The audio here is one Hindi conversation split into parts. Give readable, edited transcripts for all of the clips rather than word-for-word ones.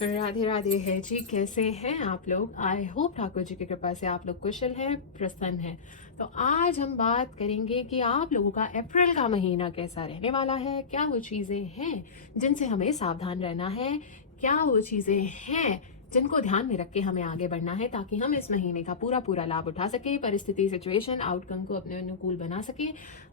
राधे राधे है जी। कैसे हैं आप लोग? आई होप ठाकुर जी की कृपा से आप लोग कुशल हैं, प्रसन्न हैं। तो आज हम बात करेंगे कि आप लोगों का अप्रैल का महीना कैसा रहने वाला है। क्या वो चीज़ें हैं जिनसे हमें सावधान रहना है? क्या वो चीज़ें हैं जिनको ध्यान में रख के हमें आगे बढ़ना है, ताकि हम इस महीने का पूरा पूरा लाभ उठा सके, परिस्थिति, सिचुएशन, आउटकम को अपने अनुकूल बना सके,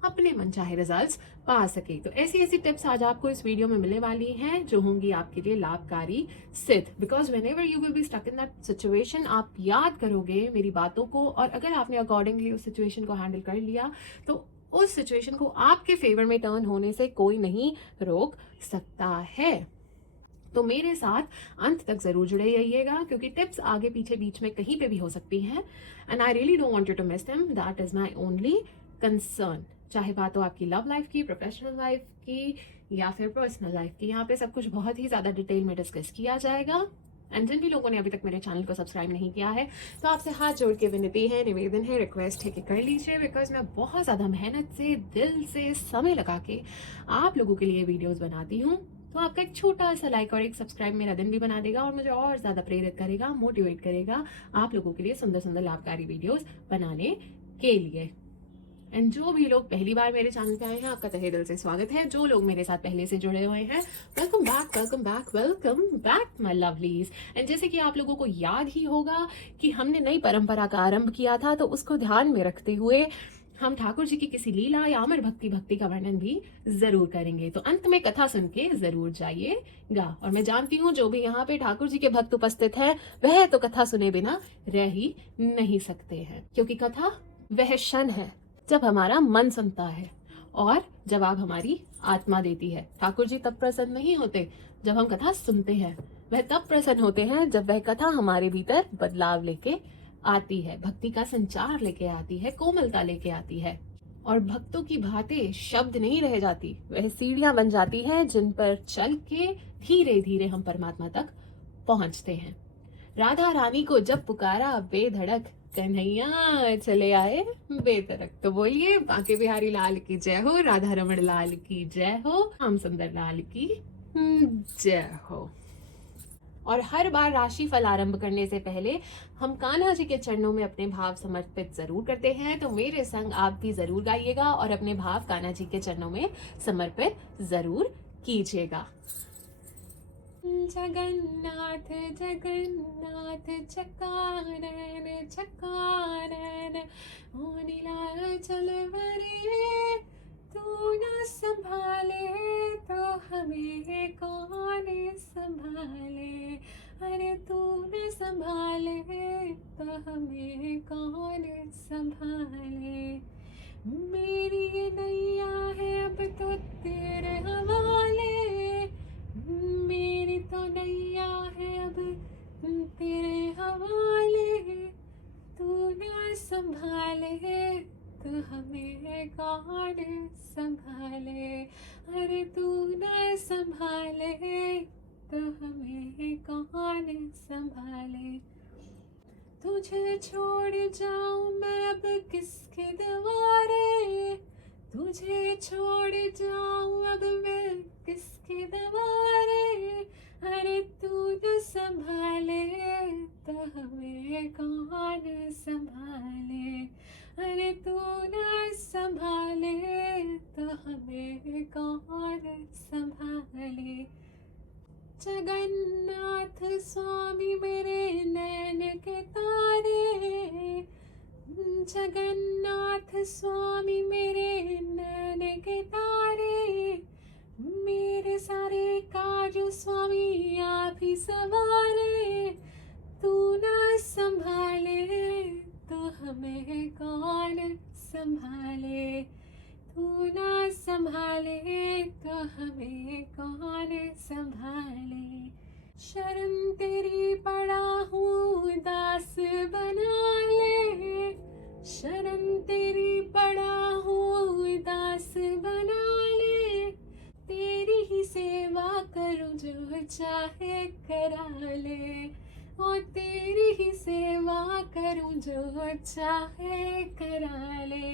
अपने मनचाहे रिजल्ट्स पा सके। तो ऐसी ऐसी टिप्स आज आपको इस वीडियो में मिलने वाली हैं जो होंगी आपके लिए लाभकारी सिद्ध। Because whenever you will be stuck in that situation, आप याद करोगे मेरी बातों को, और अगर आपने अकॉर्डिंगली उस सिचुएशन को हैंडल कर लिया तो उस सिचुएशन को आपके फेवर में टर्न होने से कोई नहीं रोक सकता है। तो मेरे साथ अंत तक जरूर जुड़े रहिएगा, क्योंकि टिप्स आगे पीछे बीच में कहीं पे भी हो सकती हैं, and I really don't want you to miss them. That is my only concern. चाहे बात हो आपकी लव लाइफ की, प्रोफेशनल लाइफ की, या फिर पर्सनल लाइफ की, यहाँ पे सब कुछ बहुत ही ज्यादा डिटेल में डिस्कस किया जाएगा। एंड जिन भी लोगों ने अभी तक मेरे चैनल को सब्सक्राइब नहीं किया है, तो आपसे हाथ जोड़ के विनती है, निवेदन है, रिक्वेस्ट है कि कर लीजिए। बिकॉज मैं बहुत ज़्यादा मेहनत से, दिल से, समय लगा के आप लोगों के लिए वीडियोस बनाती हूँ। तो आपका एक छोटा सा लाइक और एक सब्सक्राइब मेरा दिन भी बना देगा, और मुझे और ज़्यादा प्रेरित करेगा, मोटिवेट करेगा आप लोगों के लिए सुंदर सुंदर लाभकारी वीडियोस बनाने के लिए। एंड जो भी लोग पहली बार मेरे चैनल पे आए हैं, आपका तहे दिल से स्वागत है। जो लोग मेरे साथ पहले से जुड़े हुए हैं, welcome back, welcome back, welcome back my lovelies. And जैसे कि आप लोगों को याद ही होगा कि हमने नई परंपरा का आरंभ किया था, तो उसको ध्यान में रखते हुए हम ठाकुर जी की किसी लीला या अमर भक्ति का वर्णन भी जरूर करेंगे। तो अंत में कथा सुन के जरूर जाइएगा। और मैं जानती हूँ जो भी यहाँ पे ठाकुर जी के भक्त उपस्थित है, वह तो कथा सुने बिना रह ही नहीं सकते हैं, क्योंकि कथा वह क्षण है जब हमारा मन सुनता है और जवाब हमारी आत्मा देती है। ठाकुर जी तब प्रसन्न नहीं होते जब हम कथा सुनते हैं, वह तब प्रसन्न होते हैं जब वह कथा हमारे भीतर बदलाव लेके आती है, भक्ति का संचार लेके आती है, कोमलता लेके आती है, और भक्तों की बातें शब्द नहीं रह जाती, वह सीढ़ियां बन जाती हैं जिन पर चल के धीरे धीरे हम परमात्मा तक पहुंचते हैं। राधा रानी को जब पुकारा बेधड़क, कन्हैया चले आए बेतरक। तो बोलिए बांके बिहारी लाल की जय हो, राधा रमण लाल की जय हो, श्याम सुंदर लाल की जय हो। और हर बार राशि फल आरंभ करने से पहले हम कान्हा जी के चरणों में अपने भाव समर्पित जरूर करते हैं। तो मेरे संग आप भी जरूर गाइएगा और अपने भाव कान्हा जी के चरणों में समर्पित जरूर कीजिएगा। जगन्नाथ जगन्नाथ चकानन चकानन, ओ नीलाचल वरे तू न संभाले तो हमें कौन संभाले। अरे तू न संभाले तो हमें कौन संभाले। मेरी ये नैया है अब तो तेरे हवाले, मेरी तो नैया है अब तेरे हवाले। तू ना संभाले तो हमें कौन संभाले। अरे तू ना संभाले तो हमें कौन संभाले। तुझे छोड़ जाऊं मैं अब किसके द्वारे, तुझे छोड़ जाऊं अब मैं किसके द्वारे। अरे तू न संभाले तो हमें कौन संभाले। अरे तू न संभाले तो हमें कौन संभाले। जगन्नाथ स्वामी मेरे नैन के तारे, जगन्नाथ स्वामी मेरे नैन के तारे, मेरे सारे काज स्वामी आप ही सवारे। तू ना संभाले तो हमें कौन संभाले। तू ना संभाले तो हमें कौन संभाले। शरण तेरी पड़ा हूँ दास बना ले, शरण तेरी पड़ा हूँ दास बना ले। तेरी ही सेवा करूँ जो चाहे करा ले, और तेरी ही सेवा करूँ जो चाहे करा ले।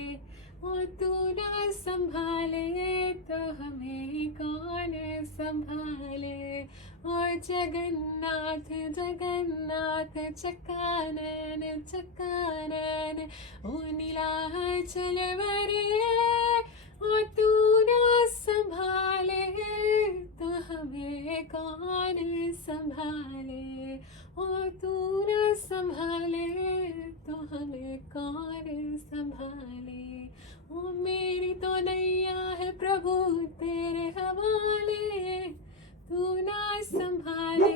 और तू ना संभाले तो हमें कौन संभाले। और जगन्नाथ जगन्नाथ चक्कानैन चक्कानैन, ओ नीलाचल वरे। और तू ना संभाले तो हमें कौन संभाले। और तू ना संभाले तो हमें कौन संभाले। ओ मेरी तो नैया है प्रभु तेरे हवाले, तू ना संभाले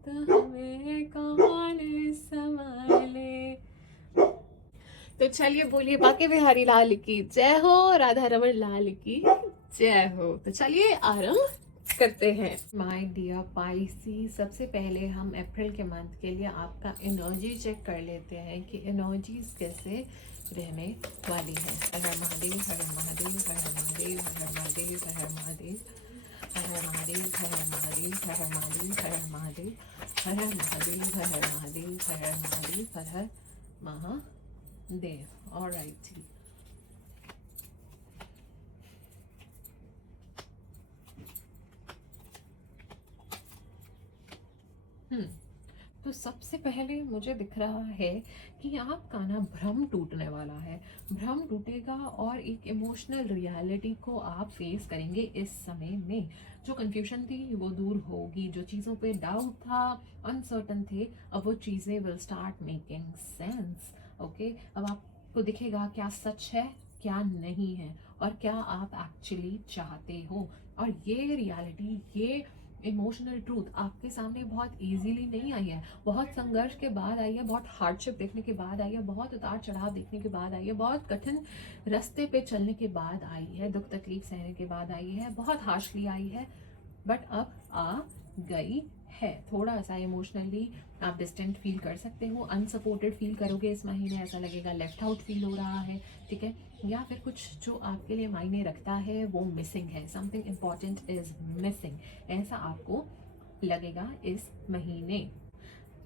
तो हमें कौन संभाले। तो चलिए बोलिए बाके बिहारी लाल की जय हो, राधा रमन लाल की जय हो। तो चलिए आरंभ करते हैं। माय डियर पाइसी, सबसे पहले हम अप्रैल के मंथ के लिए आपका एनर्जी चेक कर लेते हैं कि एनर्जीज कैसे रहने वाली है। हर हर महादेव, हर हर महादेव, हर हर महादेव, हर हर महादेव, हर हर महादेव, हर हर महादेव, हर हर महादेव, हर हर महादेव, हर हर महादेव, हर हर महादेव, हर हर महादेव, हर हर महादेव, हर हर महादेव। ऑलराइट जी। तो सबसे पहले मुझे दिख रहा है कि आपका ना भ्रम टूटने वाला है। भ्रम टूटेगा और एक इमोशनल रियलिटी को आप फेस करेंगे इस समय में। जो कंफ्यूजन थी वो दूर होगी, जो चीज़ों पे डाउट था, अनसर्टन थे, अब वो चीज़ें will start making sense. Okay, अब आपको दिखेगा क्या सच है क्या नहीं है और क्या आप एक्चुअली चाहते हो। और ये रियलिटी, ये इमोशनल ट्रूथ आपके सामने बहुत इजीली नहीं आई है, बहुत संघर्ष के बाद आई है, बहुत हार्डशिप देखने के बाद आई है, बहुत उतार चढ़ाव देखने के बाद आई है, बहुत कठिन रास्ते पे चलने के बाद आई है, दुख तकलीफ सहने के बाद आई है, बहुत हार्शली आई है, बट अब आ गई है। थोड़ा सा इमोशनली आप डिस्टेंट फील कर सकते हो, अनसपोर्टेड फील करोगे इस महीने, ऐसा लगेगा लेफ्ट आउट फील हो रहा है, ठीक है, या फिर कुछ जो आपके लिए मायने रखता है वो मिसिंग है, समथिंग इम्पॉर्टेंट इज मिसिंग, ऐसा आपको लगेगा इस महीने।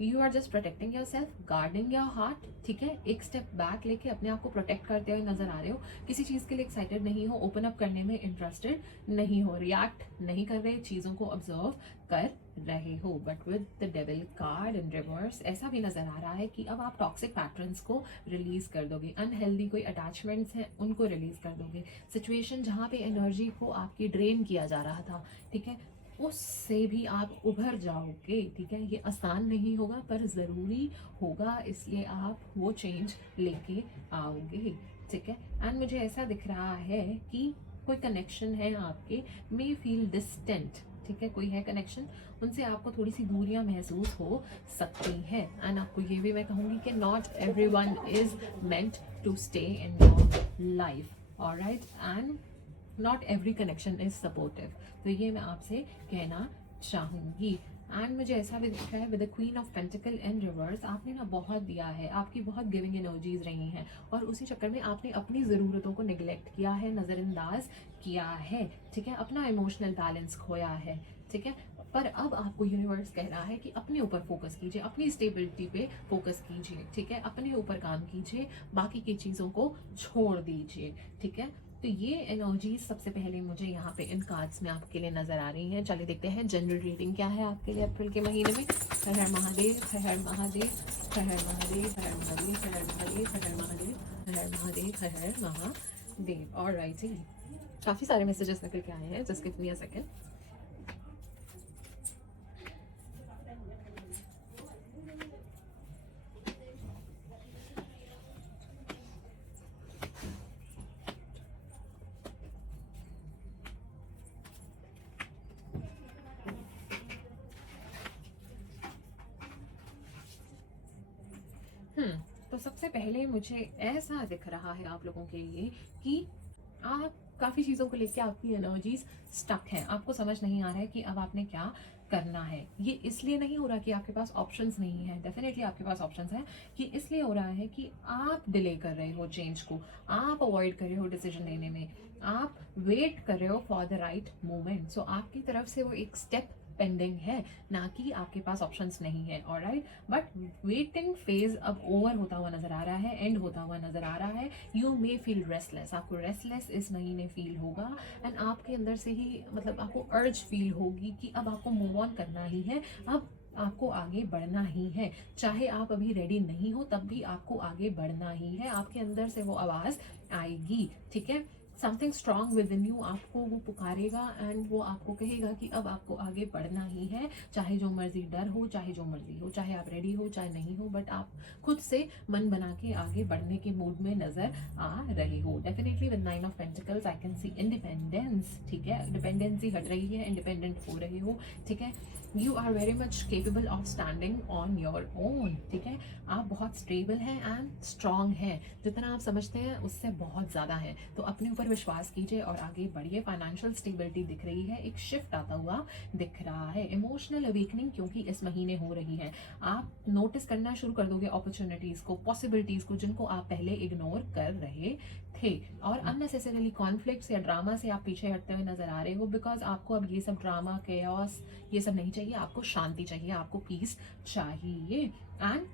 You are just protecting yourself, guarding your heart, ठीक है, एक स्टेप बैक लेके अपने आप को प्रोटेक्ट करते हुए नजर आ रहे हो। किसी चीज़ के लिए एक्साइटेड नहीं हो, ओपन अप करने में इंटरेस्टेड नहीं हो, रिएक्ट नहीं कर रहे, चीज़ों को ऑब्जर्व कर रहे हो। But with the devil card in reverse ऐसा भी नजर आ रहा है कि अब आप टॉक्सिक पैटर्न्स को रिलीज कर दोगे, अनहेल्दी कोई अटैचमेंट्स हैं उनको रिलीज कर दोगे। सिचुएशन जहाँ पे एनर्जी को आपकी ड्रेन किया जा रहा था, ठीक है, उससे भी आप उभर जाओगे, ठीक है। ये आसान नहीं होगा पर ज़रूरी होगा, इसलिए आप वो चेंज लेके आओगे, ठीक है। एंड मुझे ऐसा दिख रहा है कि कोई कनेक्शन है आपके, मे फील डिस्टेंट, ठीक है, कोई है कनेक्शन, उनसे आपको थोड़ी सी दूरियां महसूस हो सकती हैं। एंड आपको ये भी मैं कहूँगी कि not everyone is meant to stay in your life, alright, and not every connection is supportive. तो ये मैं आपसे कहना चाहूँगी। एंड मुझे ऐसा भी दिख रहा है with the queen of pentacle in reverse, आपने ना बहुत दिया है, आपकी बहुत गिविंग एनर्जीज रही हैं और उसी चक्कर में आपने अपनी ज़रूरतों को निगलेक्ट किया है, नज़रअंदाज किया है, ठीक है, अपना इमोशनल बैलेंस खोया है, ठीक है। पर अब आपको यूनिवर्स कह रहा है कि अपने ऊपर फोकस कीजिए, अपनी स्टेबिलिटी पे फोकस कीजिए, ठीक है, अपने ऊपर काम कीजिए, बाकी की चीज़ों को छोड़ दीजिए, ठीक है। तो ये एनर्जीज सबसे पहले मुझे यहाँ पे इन कार्ड्स में आपके लिए नजर आ रही हैं। चलिए देखते हैं जनरल रीडिंग क्या है आपके लिए अप्रैल के महीने में। हर हर महादेव, हर हर महादेव, हर हर महादेव, हर हर महादेव, हर हर महादेव, हर हर महादेव, हर हर महादेव, हर हर महादेव। ऑलराइट जी, काफी सारे मैसेजेस निकल के आए हैं, just give me a second. तो सबसे पहले मुझे ऐसा दिख रहा है आप लोगों के लिए कि आप काफ़ी चीज़ों को लेकर आपकी एनर्जीज स्टक हैं, आपको समझ नहीं आ रहा है कि अब आपने क्या करना है। ये इसलिए नहीं हो रहा कि आपके पास ऑप्शंस नहीं है, डेफिनेटली आपके पास ऑप्शंस हैं। ये इसलिए हो रहा है कि आप डिले कर रहे हो चेंज को, आप अवॉइड कर रहे हो डिसीजन लेने में, आप वेट कर रहे हो फॉर द राइट मोमेंट। सो आपकी तरफ से वो एक स्टेप पेंडिंग है, ना कि आपके पास ऑप्शंस नहीं है। ऑलराइट, बट वेटिंग फेज अब ओवर होता हुआ नजर आ रहा है, एंड होता हुआ नजर आ रहा है। यू मे फील रेस्टलेस, आपको रेस्टलेस इस महीने फील होगा, एंड आपके अंदर से ही मतलब आपको अर्ज फील होगी कि अब आपको मूव ऑन करना ही है, अब आपको आगे बढ़ना ही है। चाहे आप अभी रेडी नहीं हो तब भी आपको आगे बढ़ना ही है, आपके अंदर से वो आवाज आएगी। ठीक है, something strong with in you आपको वो पुकारेगा, एंड वो आपको कहेगा कि अब आपको आगे बढ़ना ही है, चाहे जो मर्जी डर हो, चाहे जो मर्जी हो, चाहे आप रेडी हो चाहे नहीं हो, बट आप खुद से मन बना के आगे बढ़ने के मूड में नजर आ रहे हो। Definitely with 9 of pentacles I can C independence. ठीक है, डिपेंडेंसी हट रही है, इंडिपेंडेंट हो रहे हो। ठीक है, you are very much capable of standing on your own. ठीक है, आप बहुत स्टेबल हैं एंड स्ट्रांग हैं, जितना आप समझते हैं उससे बहुत ज़्यादा है। तो अपने ऊपर विश्वास कीजिए और आगे बढ़िए। फाइनेंशियल स्टेबिलिटी दिख रही है, एक शिफ्ट आता हुआ दिख रहा है। इमोशनल अवेकनिंग क्योंकि इस महीने हो रही है, आप नोटिस करना शुरू कर दोगे अपॉर्चुनिटीज़ को, पॉसिबिलिटीज़ को, जिनको आप पहले इग्नोर कर रहे थे। और अननेसेसरीली कॉन्फ्लिक्ट्स या ड्रामा से आप पीछे हटते हुए नजर आ रहे हो, बिकॉज आपको अब ये सब ड्रामा, केओस, ये सब नहीं चाहिए। आपको शांति चाहिए, आपको पीस चाहिए। एंड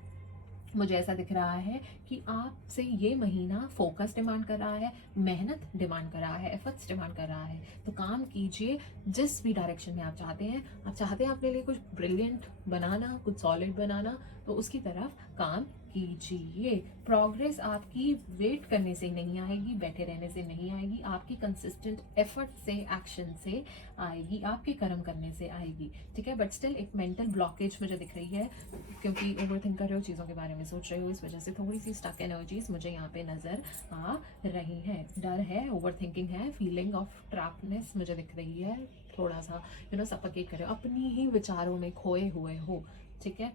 मुझे ऐसा दिख रहा है कि आपसे ये महीना फोकस डिमांड कर रहा है, मेहनत डिमांड कर रहा है, एफर्ट्स डिमांड कर रहा है। तो काम कीजिए जिस भी डायरेक्शन में आप चाहते हैं। आप चाहते हैं अपने लिए कुछ ब्रिलियंट बनाना, कुछ सॉलिड बनाना, तो उसकी तरफ काम कीजिए। प्रोग्रेस आपकी वेट करने से नहीं आएगी, बैठे रहने से नहीं आएगी, आपकी कंसिस्टेंट एफर्ट से, एक्शन से आएगी, आपके कर्म करने से आएगी। ठीक है, बट स्टिल एक मेंटल ब्लॉकेज मुझे दिख रही है, क्योंकि ओवर थिंक कर रहे हो, चीज़ों के बारे में सोच रहे हो, इस वजह से थोड़ी सी स्टक एनर्जीज मुझे यहाँ पे नजर आ रही है। डर है, ओवर थिंकिंग है, फीलिंग ऑफ ट्रैपनेस मुझे दिख रही है, थोड़ा सा सफोकेट कर रहे हो, अपनी ही विचारों में खोए हुए हो। ठीक है,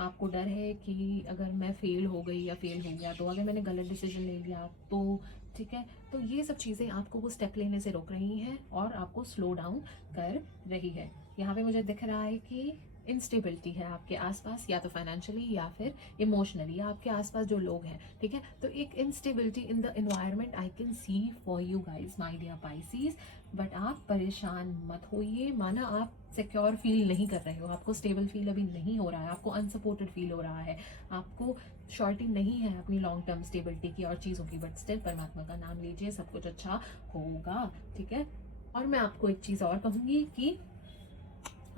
आपको डर है कि अगर मैं फेल हो गई या फेल हो गया तो, अगर मैंने गलत डिसीजन ले लिया तो। ठीक है, तो ये सब चीज़ें आपको वो स्टेप लेने से रोक रही हैं और आपको स्लो डाउन कर रही है। यहाँ पे मुझे दिख रहा है कि इंस्टेबिलिटी है आपके आसपास, या तो फाइनेंशियली या फिर इमोशनली, या आपके आसपास जो लोग हैं। ठीक है, तो एक instability in the environment I can see for you guys, my dear Pisces. But आप परेशान मत होइए, माना आप सिक्योर फील नहीं कर रहे हो, आपको स्टेबल फील अभी नहीं हो रहा है, आपको अनसपोर्टेड फील हो रहा है, आपको श्योरिटी नहीं है अपनी लॉन्ग टर्म स्टेबिलिटी की और चीज़ों की, बट स्टिल परमात्मा का नाम लीजिए, सब कुछ अच्छा होगा। ठीक है, और मैं आपको एक चीज़ और कहूँगी कि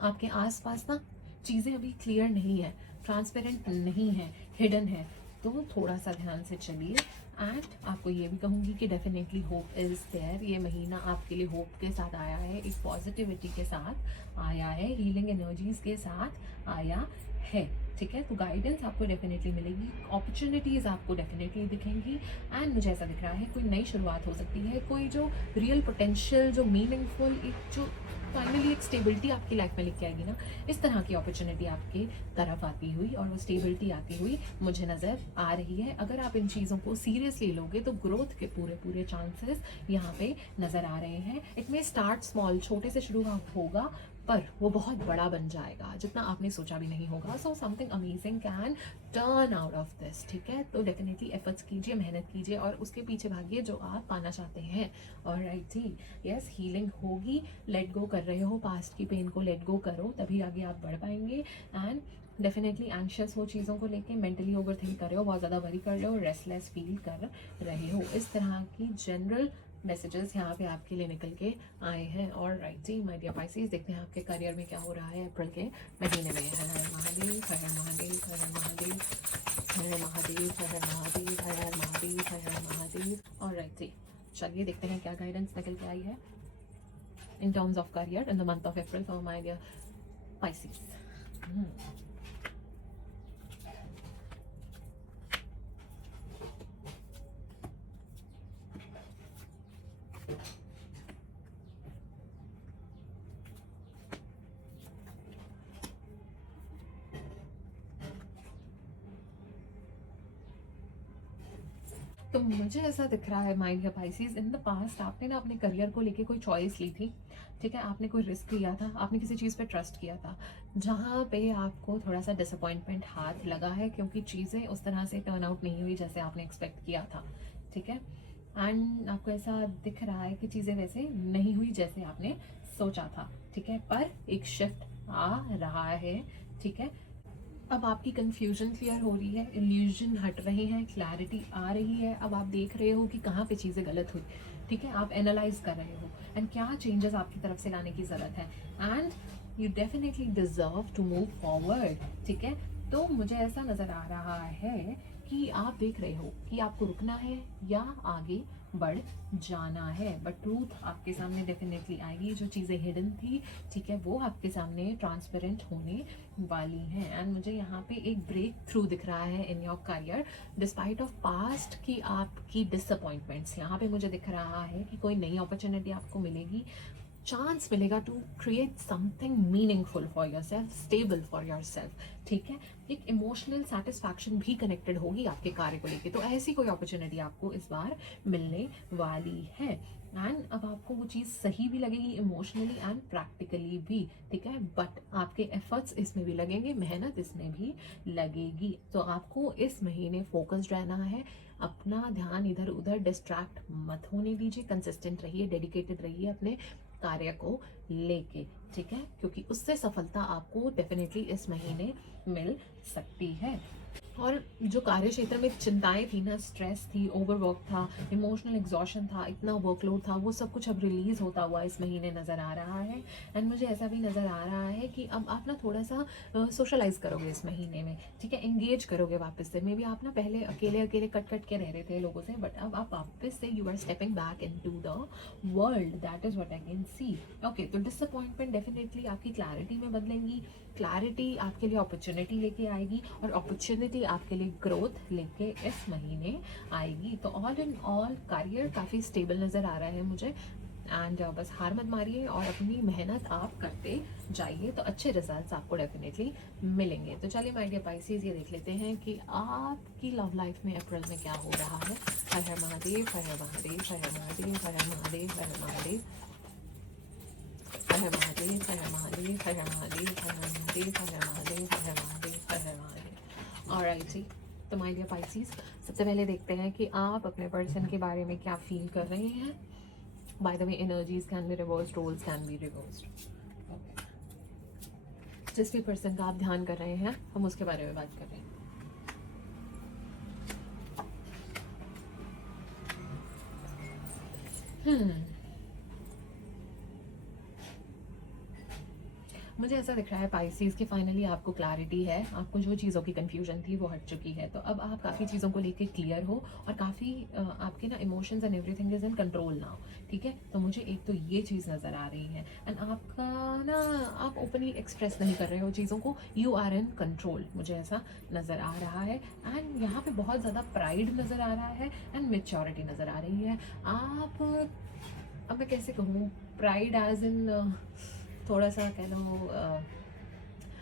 आपके आसपास ना चीज़ें अभी क्लियर नहीं है, ट्रांसपेरेंट नहीं है, हिडन है, तो थोड़ा सा ध्यान से चलिए। एंड आपको ये भी कहूँगी कि डेफिनेटली होप इज़ देयर। ये महीना आपके लिए होप के साथ आया है, एक पॉजिटिविटी के साथ आया है, हीलिंग एनर्जीज के साथ आया है। ठीक है, तो गाइडेंस आपको डेफिनेटली मिलेगी, अपॉर्चुनिटीज़ आपको डेफिनेटली दिखेंगी, एंड मुझे ऐसा दिख रहा है कोई नई शुरुआत हो सकती है, कोई जो रियल पोटेंशियल, जो मीनिंगफुल, एक जो फाइनली एक स्टेबिलिटी आपकी लाइफ में लेके आएगी ना, इस तरह की अपॉर्चुनिटी आपकी तरफ आती हुई और वो स्टेबिलिटी आती हुई मुझे नज़र आ रही है। अगर आप इन चीज़ों को सीरियसली लोगे तो ग्रोथ के पूरे पूरे चांसेस यहाँ पे नज़र आ रहे हैं। इट मे स्टार्ट स्मॉल, छोटे से शुरू होगा, पर वो बहुत बड़ा बन जाएगा, जितना आपने सोचा भी नहीं होगा। So something amazing can turn out of this. ठीक है, तो डेफिनेटली एफर्ट्स कीजिए, मेहनत कीजिए और उसके पीछे भागिए जो आप पाना चाहते हैं। और राइट जी, यस, हीलिंग होगी। लेट गो कर रहे हो, पास्ट की पेन को लेट गो करो, तभी आगे आप बढ़ पाएंगे। एंड डेफिनेटली एंशियस हो चीज़ों को लेके, मेंटली ओवर थिंक कर रहे हो, बहुत ज़्यादा वरी कर रहे हो, रेस्टलेस फील कर रहे हो, इस तरह की जनरल मैसेजेस यहाँ पे आपके लिए निकल के आए हैं। और राइट जी माय डियर पाइसेस, देखते हैं आपके करियर में क्या हो रहा है अप्रैल के महीने में। हर हर महादेव, हर हर महादेव, हर हर महादेव, हर हर महादेव, हर हर महादेव, हर हर महादेव, हर हर महादेव। और राइट जी, चलिए देखते हैं क्या गाइडेंस निकल के आई है in terms of career in the month of April for my dear Pisces. तो मुझे ऐसा दिख रहा है my dear Pisces, in the past आपने ना अपने करियर को लेके कोई चॉइस ली थी। ठीक है, आपने कोई रिस्क लिया था, आपने किसी चीज़ पे ट्रस्ट किया था, जहाँ पे आपको थोड़ा सा डिसअपॉइंटमेंट हाथ लगा है, क्योंकि चीज़ें उस तरह से टर्न आउट नहीं हुई जैसे आपने एक्सपेक्ट किया था। ठीक है, एंड आपको ऐसा दिख रहा है कि चीज़ें वैसे नहीं हुई जैसे आपने सोचा था। ठीक है, पर एक शिफ्ट आ रहा है। ठीक है, अब आपकी कंफ्यूजन क्लियर हो रही है, इल्यूजन हट रहे हैं, क्लैरिटी आ रही है। अब आप देख रहे हो कि कहाँ पे चीज़ें गलत हुई। ठीक है, आप एनालाइज कर रहे हो एंड क्या चेंजेस आपकी तरफ से लाने की ज़रूरत है, and you definitely deserve to move forward. ठीक है, तो मुझे ऐसा नज़र आ रहा है कि आप देख रहे हो कि आपको रुकना है या आगे बढ़ जाना है, बट ट्रूथ आपके सामने डेफिनेटली आएगी। जो चीज़ें हिडन थी, ठीक है, वो आपके सामने ट्रांसपेरेंट होने वाली हैं। एंड मुझे यहाँ पे एक ब्रेक थ्रू दिख रहा है in your career despite of past की आपकी डिसअपॉइंटमेंट्स। यहाँ पे मुझे दिख रहा है कि कोई नई अपॉर्चुनिटी आपको मिलेगी, चांस मिलेगा to create something meaningful for yourself, stable for yourself. ठीक है, एक इमोशनल सेटिस्फैक्शन भी कनेक्टेड होगी आपके कार्य को लेके। तो ऐसी कोई अपॉर्चुनिटी आपको इस बार मिलने वाली है, एंड अब आपको वो चीज़ सही भी लगेगी इमोशनली एंड प्रैक्टिकली भी। ठीक है, बट आपके एफर्ट्स इसमें भी लगेंगे, मेहनत इसमें भी लगेगी। तो आपको इस महीने फोकस्ड रहना है, अपना ध्यान इधर उधर डिस्ट्रैक्ट मत होने दीजिए, कंसिस्टेंट रहिए, डेडिकेटेड रहिए अपने कार्य को लेके। ठीक है, क्योंकि उससे सफलता आपको डेफिनेटली इस महीने मिल सकती है। और जो कार्य क्षेत्र में चिंताएं थी ना, स्ट्रेस थी, ओवरवर्क था, इमोशनल एग्जॉशन था, इतना वर्कलोड था, वो सब कुछ अब रिलीज होता हुआ इस महीने नज़र आ रहा है। एंड मुझे ऐसा भी नज़र आ रहा है कि अब आप ना थोड़ा सा सोशलाइज करोगे इस महीने में। ठीक है, एंगेज करोगे वापस से। मे बी आप ना पहले अकेले अकेले कट कट के रह रहे थे लोगों से, बट अब आप वापस से you are stepping back into the world. That is what I can see. Okay, तो डिसअपॉइंटमेंट डेफिनेटली आपकी क्लैरिटी में बदलेंगी, क्लैरिटी आपके लिए अपॉर्चुनिटी लेके आएगी, और अपॉर्चुनिटी आपके लिए ग्रोथ लेके इस महीने आएगी। तो ऑल इन ऑल करियर काफ़ी स्टेबल नज़र आ रहा है मुझे। एंड बस हार मत मारिए और अपनी मेहनत आप करते जाइए, तो अच्छे रिजल्ट्स आपको डेफिनेटली मिलेंगे। तो चलिए माय डियर पाइसेस, ये देख लेते हैं कि आपकी लव लाइफ में अप्रैल में क्या हो रहा है। हर हर महादेव, हर हर महादेव, हर हर महादेव, हर हर महादेव, हर हर महादेव, हर हर महादेव, हर हर महादेव, हर हर महादेव, हर हर महादेव, हर हर महादेव, हर हर महादेव, हर हर महादेव। ऑलराइट, तो माय डियर पाइसेस, सबसे पहले देखते हैं कि आप अपने पर्सन के बारे में क्या फील कर रहे हैं। By the way, energies can be reversed, roles can be reversed. जिस भी पर्सन का आप ध्यान कर रहे हैं, हम उसके बारे में बात कर रहे हैं। मुझे ऐसा दिख रहा है पाइसेस कि फाइनली आपको क्लैरिटी है, आपको जो चीज़ों की कन्फ्यूजन थी वो हट चुकी है। तो अब आप काफ़ी चीज़ों को लेके क्लियर हो, और काफ़ी आपके ना emotions and everything is in control now. ठीक है, तो मुझे एक तो ये चीज़ नज़र आ रही है, एंड आपका ना, आप ओपनली एक्सप्रेस नहीं कर रहे हो चीज़ों को, यू आर इन कंट्रोल, मुझे ऐसा नज़र आ रहा है। एंड यहाँ पे बहुत ज़्यादा प्राइड नज़र आ रहा है एंड मेच्योरिटी नज़र आ रही है। आप, अब मैं कैसे कहूँ, प्राइड एज इन थोड़ा सा कह लो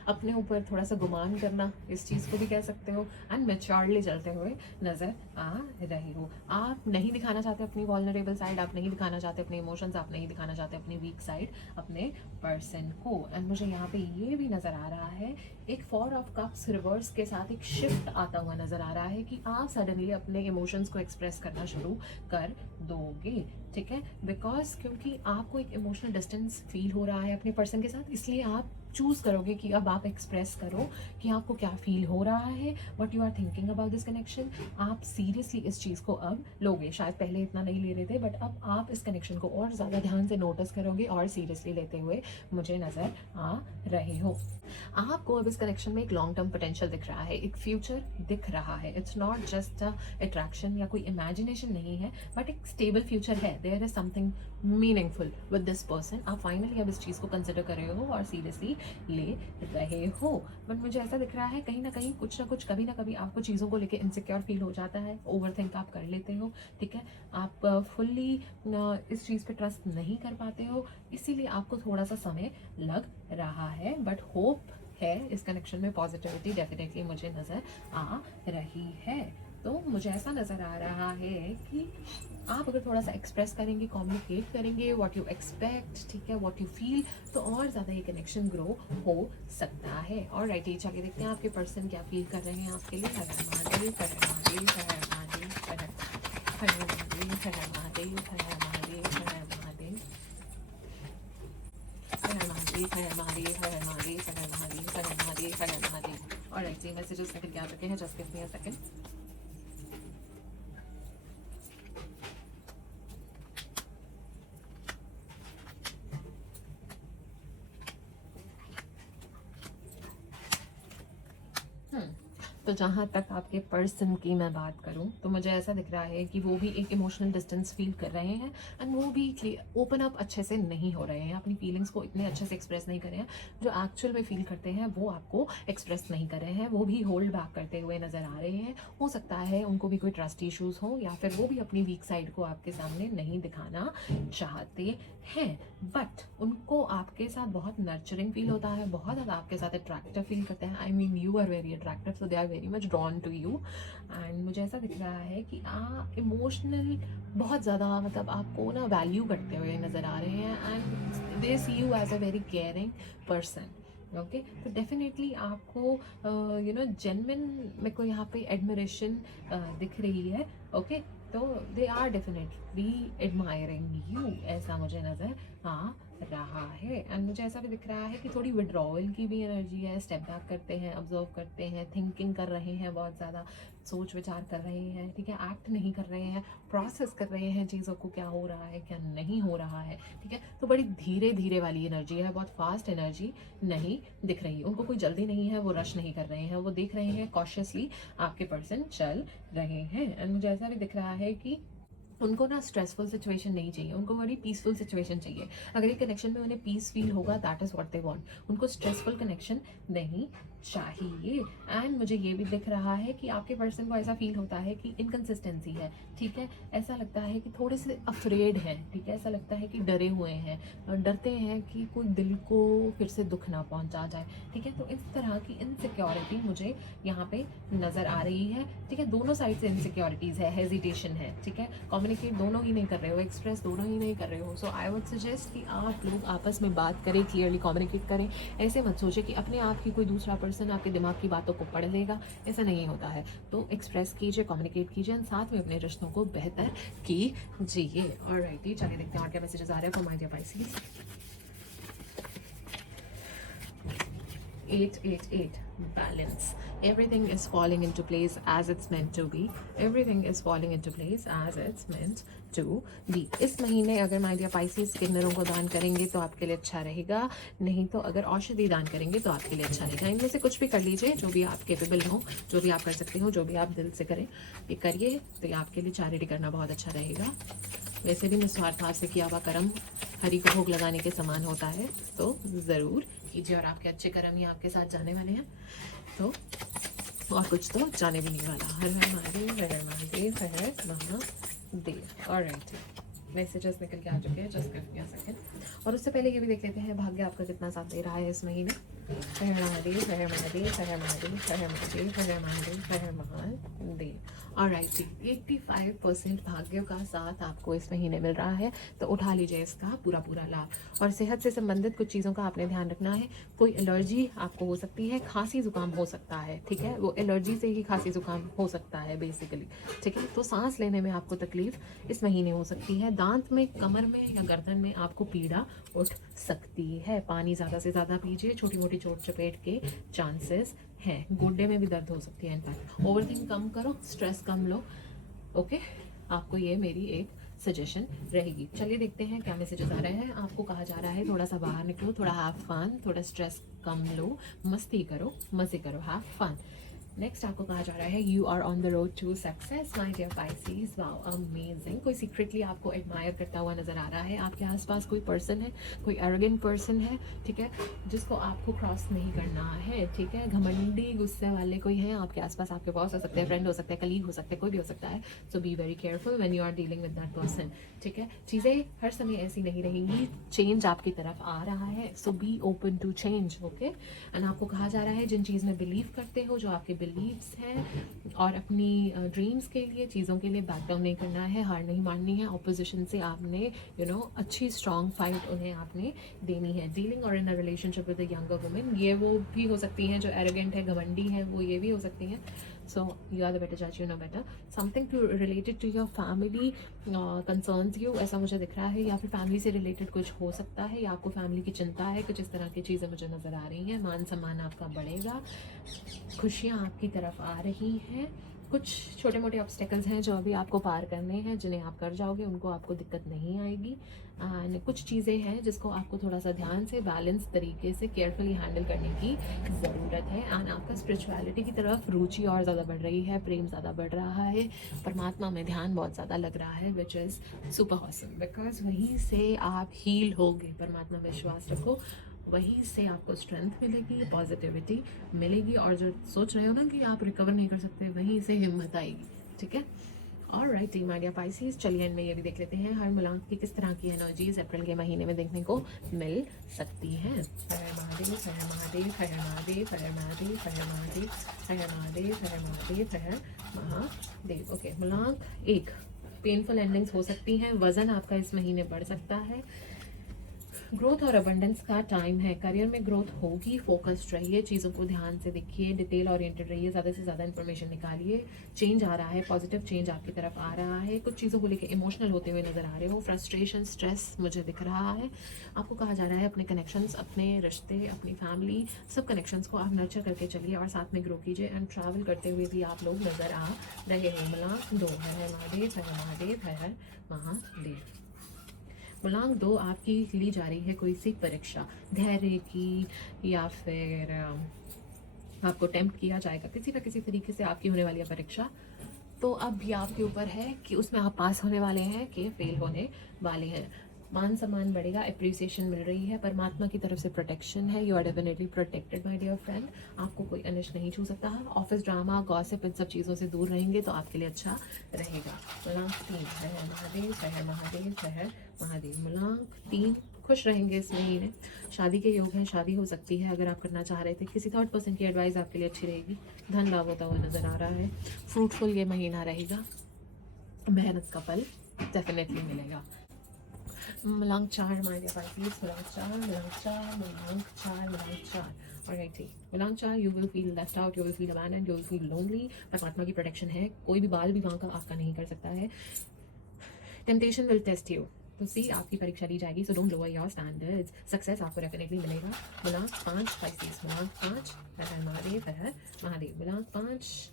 अपने ऊपर थोड़ा सा गुमान करना, इस चीज़ को भी कह सकते हो। एंड मेच्योरली चलते हुए नज़र आ रहे हो। आप नहीं दिखाना चाहते अपनी वल्नरेबल साइड, आप नहीं दिखाना चाहते अपने इमोशंस, आप नहीं दिखाना चाहते अपनी वीक साइड अपने पर्सन को। एंड मुझे यहाँ पे ये भी नज़र आ रहा है, एक 4 ऑफ कप्स रिवर्स के साथ एक शिफ्ट आता हुआ नज़र आ रहा है कि आप सडनली अपने इमोशंस को एक्सप्रेस करना शुरू कर दोगे। ठीक है, बिकॉज क्योंकि आपको एक इमोशनल डिस्टेंस फील हो रहा है अपने पर्सन के साथ, इसलिए आप चूज़ करोगे कि अब आप एक्सप्रेस करो कि आपको क्या फील हो रहा है, what you are thinking about this connection. आप सीरियसली इस चीज़ को अब लोगे, शायद पहले इतना नहीं ले रहे थे, बट अब आप इस कनेक्शन को और ज़्यादा ध्यान से नोटिस करोगे और सीरियसली लेते हुए मुझे नज़र आ रहे हो। आपको अब इस कनेक्शन में एक लॉन्ग टर्म पोटेंशियल दिख रहा है, एक फ्यूचर दिख रहा है। इट्स नॉट जस्ट अट्रैक्शन या कोई इमेजिनेशन नहीं है, बट एक स्टेबल फ्यूचर है। There is something meaningful with this person. आप फाइनली अब इस चीज़ को कंसिडर कर रहे हो और सीरियसली ले रहे हो। बट मुझे ऐसा दिख रहा है कहीं ना कहीं कुछ ना कुछ, कभी ना कभी आपको चीज़ों को लेकर इनसिक्योर फील हो जाता है, ओवर थिंक आप कर लेते हो। ठीक है, आप फुल्ली इस चीज़ पे ट्रस्ट नहीं कर पाते हो, इसीलिए आपको थोड़ा सा समय लग रहा है। बट होप है इस कनेक्शन में, पॉजिटिविटी डेफिनेटली मुझे नज़र आ रही है। तो मुझे ऐसा नज़र आ रहा है कि आप अगर थोड़ा सा एक्सप्रेस करेंगे, कम्युनिकेट करेंगे व्हाट यू एक्सपेक्ट, ठीक है, व्हाट यू फील, तो और ज़्यादा ये कनेक्शन ग्रो हो सकता है। और राइट, ये चलिए देखते हैं आपके पर्सन क्या फील कर रहे हैं आपके लिए। हर हर महादेव, हर हर महादेव, हर हर महादेव, हर हर महादेव, हर हर महादेव, हर हर महादेव, हर हर महादेव, हर हर महादेव, हर हर महादेव, महादेव, हर हर महादेव, हर हर महादेव, हर हर महादेव, हर हर महादेव, हर हर महादेव। ऑलराइट जी, मैसेजेस निकल के आ चुके हैं, just give me a second. तो जहाँ तक आपके पर्सन की मैं बात करूँ तो मुझे ऐसा दिख रहा है कि वो भी एक इमोशनल डिस्टेंस फील कर रहे हैं एंड वो भी ओपन अप अच्छे से नहीं हो रहे हैं, अपनी फीलिंग्स को इतने अच्छे से एक्सप्रेस नहीं कर रहे हैं। जो एक्चुअल में फील करते हैं वो आपको एक्सप्रेस नहीं कर रहे हैं, वो भी होल्ड बैक करते हुए नज़र आ रहे हैं। हो सकता है उनको भी कोई ट्रस्ट इश्यूज़ हो या फिर वो भी अपनी वीक साइड को आपके सामने नहीं दिखाना चाहते हैं, बट उनको आपके साथ बहुत नर्चरिंग फील होता है, बहुत ज़्यादा आपके साथ अट्रैक्टिव फील करते हैं। I mean you are very attractive, so they are very much drawn to you. And मुझे ऐसा दिख रहा है कि आप इमोशनल बहुत ज़्यादा मतलब आपको ना वैल्यू करते हुए नज़र आ रहे हैं and they see you as a very caring person. Okay, तो डेफिनेटली आपको जेन्युइन मेरे को यहाँ पे एडमिरेशन दिख रही है। ओके, तो they are definitely admiring you, ऐसा मुझे नज़र आ रहा है। एंड मुझे ऐसा भी दिख रहा है कि थोड़ी विड्रॉवल की भी एनर्जी है, स्टेप बैक करते हैं, ऑब्जर्व करते हैं, थिंकिंग कर रहे हैं, बहुत ज़्यादा सोच विचार कर रहे हैं, ठीक है, एक्ट नहीं कर रहे हैं, प्रोसेस कर रहे हैं चीज़ों को, क्या हो रहा है क्या नहीं हो रहा है, ठीक है। तो बड़ी धीरे धीरे वाली एनर्जी है, बहुत फास्ट एनर्जी नहीं दिख रही। उनको कोई जल्दी नहीं है, वो रश नहीं कर रहे हैं, वो देख रहे हैं कॉशियसली आपके पर्सन चल रहे हैं। एंड मुझे ऐसा भी दिख रहा है कि उनको ना स्ट्रेसफुल सिचुएशन नहीं चाहिए, उनको बड़ी पीसफुल सिचुएशन चाहिए। अगर एक कनेक्शन में उन्हें पीस फील होगा, that is what they want. उनको स्ट्रेसफुल कनेक्शन नहीं चाहिए। एंड मुझे ये भी दिख रहा है कि आपके पर्सन को ऐसा फील होता है कि इनकन्सिस्टेंसी है, ठीक है, ऐसा लगता है कि थोड़े से अफ्रेड हैं, ठीक है, ऐसा लगता है कि डरे हुए हैं और डरते हैं कि कोई दिल को फिर से दुख ना पहुंचा जाए, ठीक है। तो इस तरह की इनसिक्योरिटी मुझे यहाँ पे नज़र आ रही है, ठीक है। दोनों साइड से इनसिक्योरिटीज़ है, हेजिटेशन है, ठीक है, कम्युनिकेट दोनों ही नहीं कर रहे हो, एक्सप्रेस दोनों ही नहीं कर रहे हो। सो आई वुड सजेस्ट कि आप लोग आपस में बात करें, क्लियरली कम्युनिकेट करें। ऐसे मत सोचें कि अपने आप की कोई दूसरा पर्सन आपके दिमाग की बातों को पढ़ लेगा, ऐसा नहीं होता है। तो एक्सप्रेस कीजिए, कम्युनिकेट कीजिए, साथ में अपने रिश्तों को बेहतर कीजिए। ऑलराइट, चलिए देखते हैं और क्या मैसेजेस आ रहे हैं for my dear Pisces. 888 balance, everything is falling into place as it's meant to be, everything is falling into place as it's meant to be। इस महीने अगर माय डियर पाइसेस किन्नरों को दान करेंगे तो आपके लिए अच्छा रहेगा, नहीं तो अगर औषधि दान करेंगे तो आपके लिए अच्छा रहेगा। इनमें से कुछ भी कर लीजिए, जो भी आप केपेबल हो, जो भी आप कर सकते हो, जो भी आप दिल से करें ये करिए, तो ये आपके लिए चैरिटी करना बहुत अच्छा रहेगा। वैसे भी निस्वार्थ भाव से किया हुआ कर्म हरि को भोग लगाने के समान होता है, तो ज़रूर कीजिए और आपके अच्छे कर्म ही आपके साथ जाने वाले हैं, तो और कुछ तो जाने भी नहीं वाला। हर हर महादेव, हर हर महादेव, हर हर महादेव। ऑलराइट, मैसेजेस निकल के आ चुके हैं, just give me a second. और उससे पहले ये भी देख लेते हैं भाग्य आपका कितना साथ दे रहा है इस महीने। हर हर महादेव, हर हर महादेव, हर हर महादेव, हर हर महादेव, हर हर महादेव, हर हर महादेव। ऑलराइट जी, 85% भाग्य का साथ आपको इस महीने मिल रहा है, तो उठा लीजिए इसका पूरा पूरा लाभ। और सेहत से संबंधित कुछ चीज़ों का आपने ध्यान रखना है। कोई एलर्जी आपको हो सकती है, खांसी जुकाम हो सकता है, ठीक है, वो एलर्जी से ही खांसी जुकाम हो सकता है बेसिकली, ठीक है। तो सांस लेने में आपको तकलीफ इस महीने हो सकती है, दांत में, कमर में या गर्दन में आपको पीड़ा उठ सकती है। पानी ज़्यादा से ज़्यादा पीजिए, छोटी मोटी चोट चपेट के चांसेस हैं, गोड्डे में भी दर्द हो सकती है। इनफैक्ट ओवरथिंक कम करो, स्ट्रेस कम लो, ओके, आपको ये मेरी एक सजेशन रहेगी। चलिए देखते हैं क्या मैसेजेस आ रहे हैं। आपको कहा जा रहा है थोड़ा सा बाहर निकलो, थोड़ा हैव फन, थोड़ा स्ट्रेस कम लो, मस्ती करो, मज़े करो, हैव फन। नेक्स्ट आपको कहा जा रहा है you are on the road to success my dear Pisces. Wow, amazing. कोई सीक्रेटली आपको एडमायर करता हुआ नजर आ रहा है। आपके आसपास कोई पर्सन है, कोई एरोगेंट पर्सन है, ठीक है, जिसको आपको क्रॉस नहीं करना है, ठीक है। घमंडी गुस्से वाले कोई हैं आपके आसपास, आपके बॉस हो सकते हैं, फ्रेंड हो सकते हैं, कलीग हो सकते हैं, कोई भी हो सकता है। So be very careful when you are dealing with that person, ठीक है। चीज़ें हर समय ऐसी नहीं रहेंगी, चेंज आपकी तरफ आ रहा है, so be open to change, okay. And आपको कहा जा रहा है जिन चीज़ में बिलीव करते हो, जो आपके बिलीव्स हैं, और अपनी ड्रीम्स के लिए, चीज़ों के लिए बैक डाउन नहीं करना है, हार नहीं माननी है। ऑपोजिशन से आपने अच्छी स्ट्रॉन्ग फाइट उन्हें आपने देनी है। डीलिंग और in a relationship with a younger women, ये वो भी हो सकती हैं जो एरोगेंट है, घमंडी है, वो ये भी हो सकती हैं। So you are the better जज, you know better. Something to related to your family concerns you, ऐसा मुझे दिख रहा है, या फिर फैमिली से रिलेटेड कुछ हो सकता है, या आपको फैमिली की चिंता है, कुछ इस तरह की चीज़ें मुझे नज़र आ रही हैं। मान सम्मान आपका बढ़ेगा, खुशियाँ आपकी तरफ आ रही हैं। कुछ छोटे मोटे ऑब्स्टेकल्स हैं जो अभी आपको पार करने हैं, जिन्हें आप कर जाओगे, उनको आपको दिक्कत नहीं आएगी। एंड कुछ चीज़ें हैं जिसको आपको थोड़ा सा ध्यान से, बैलेंस तरीके से, केयरफुली हैंडल करने की ज़रूरत है। एंड आपका स्पिरिचुअलिटी की तरफ रुचि और ज़्यादा बढ़ रही है, प्रेम ज़्यादा बढ़ रहा है, परमात्मा में ध्यान बहुत ज़्यादा लग रहा है, which is super awesome, because वहीं से आप हील होगे। परमात्मा में विश्वास रखो, वहीं से आपको स्ट्रेंथ मिलेगी, पॉजिटिविटी मिलेगी, और जो सोच रहे हो ना कि आप रिकवर नहीं कर सकते, वहीं से हिम्मत आएगी। ठीक है, और राइट माय डियर पाइसेस, चलिए इनमें ये भी देख लेते हैं हर मूलांक की किस तरह की एनर्जीज अप्रैल के महीने में देखने को मिल सकती हैं। हर महादेव, हर महादेव, हर महादेव, हर महादेव, हर महादेव, हर महादेव, हर महादेव, हर महादेव। ओके, मूलांक 1, पेनफुल एंडिंग्स हो सकती हैं, वजन आपका इस महीने बढ़ सकता है, ग्रोथ और अबंडेंस का टाइम है, करियर में ग्रोथ होगी, फोकस्ड रहिए, चीज़ों को ध्यान से देखिए, डिटेल ओरिएंटेड रहिए, ज़्यादा से ज़्यादा इन्फॉर्मेशन निकालिए। चेंज आ रहा है, पॉजिटिव चेंज आपकी तरफ आ रहा है, कुछ चीज़ों को लेकर इमोशनल होते हुए नजर आ रहे हो, फ्रस्ट्रेशन, स्ट्रेस मुझे दिख रहा है। आपको कहा जा रहा है अपने कनेक्शंस, अपने रिश्ते, अपनी फैमिली, सब कनेक्शंस को आप नर्चर करके चलिए और साथ में ग्रो कीजिए। एंड ट्रैवल करते हुए भी आप लोग नजर आ रहे हो। मूलांक 2, हर हर महादेव, हर हर महादेव, हर हर महादेव। मूलांक 2 आपकी ली जा रही है कोई सी परीक्षा, धैर्य की, या फिर आपको टेम्प्ट किया जाएगा किसी न किसी तरीके से आपकी होने वाली है परीक्षा। तो अब ये आपके ऊपर है कि उसमें आप पास होने वाले हैं कि फेल होने वाले हैं। मान सम्मान बढ़ेगा, अप्रिसिएशन मिल रही है, परमात्मा की तरफ से प्रोटेक्शन है, you are definitely protected my dear friend. आपको कोई अनिष्ट नहीं छू सकता है। ऑफिस ड्रामा, गॉसिप, इन सब चीज़ों से दूर रहेंगे तो आपके लिए अच्छा रहेगा। मूलांक 3, हर हर महादेव, हर हर महादेव, हर हर महादेव। मूलांक 3, खुश रहेंगे इस महीने, शादी के योग हैं, शादी हो सकती है अगर आप करना चाह रहे थे, किसी थर्ड पर्सन की एडवाइस आपके लिए अच्छी रहेगी, धन लाभ होता हुआ नजर आ रहा है, फ्रूटफुल ये महीना रहेगा, मेहनत का फल डेफिनेटली मिलेगा। मूलांक 4 हमारे लिए पाइसेस, मूलांक 4, मूलांक 4, मूलांक 4, मूलांक 4। ऑलराइट जी, मूलांक 4, you will feel left out, you will feel abandoned, you will feel lonely. परमात्मा की प्रोटेक्शन है, कोई भी बाल भी वहाँ का आपका नहीं कर सकता है। टेम्पटेशन विल टेस्ट यू, तो सी आपकी परीक्षा ली जाएगी, so don't lower your standards, success आपको डेफिनेटली मिलेगा। मूलांक 5 पाइसेस, मूलांक 5, हर हर महादेव, हर हर महादेव। मूलांक 5,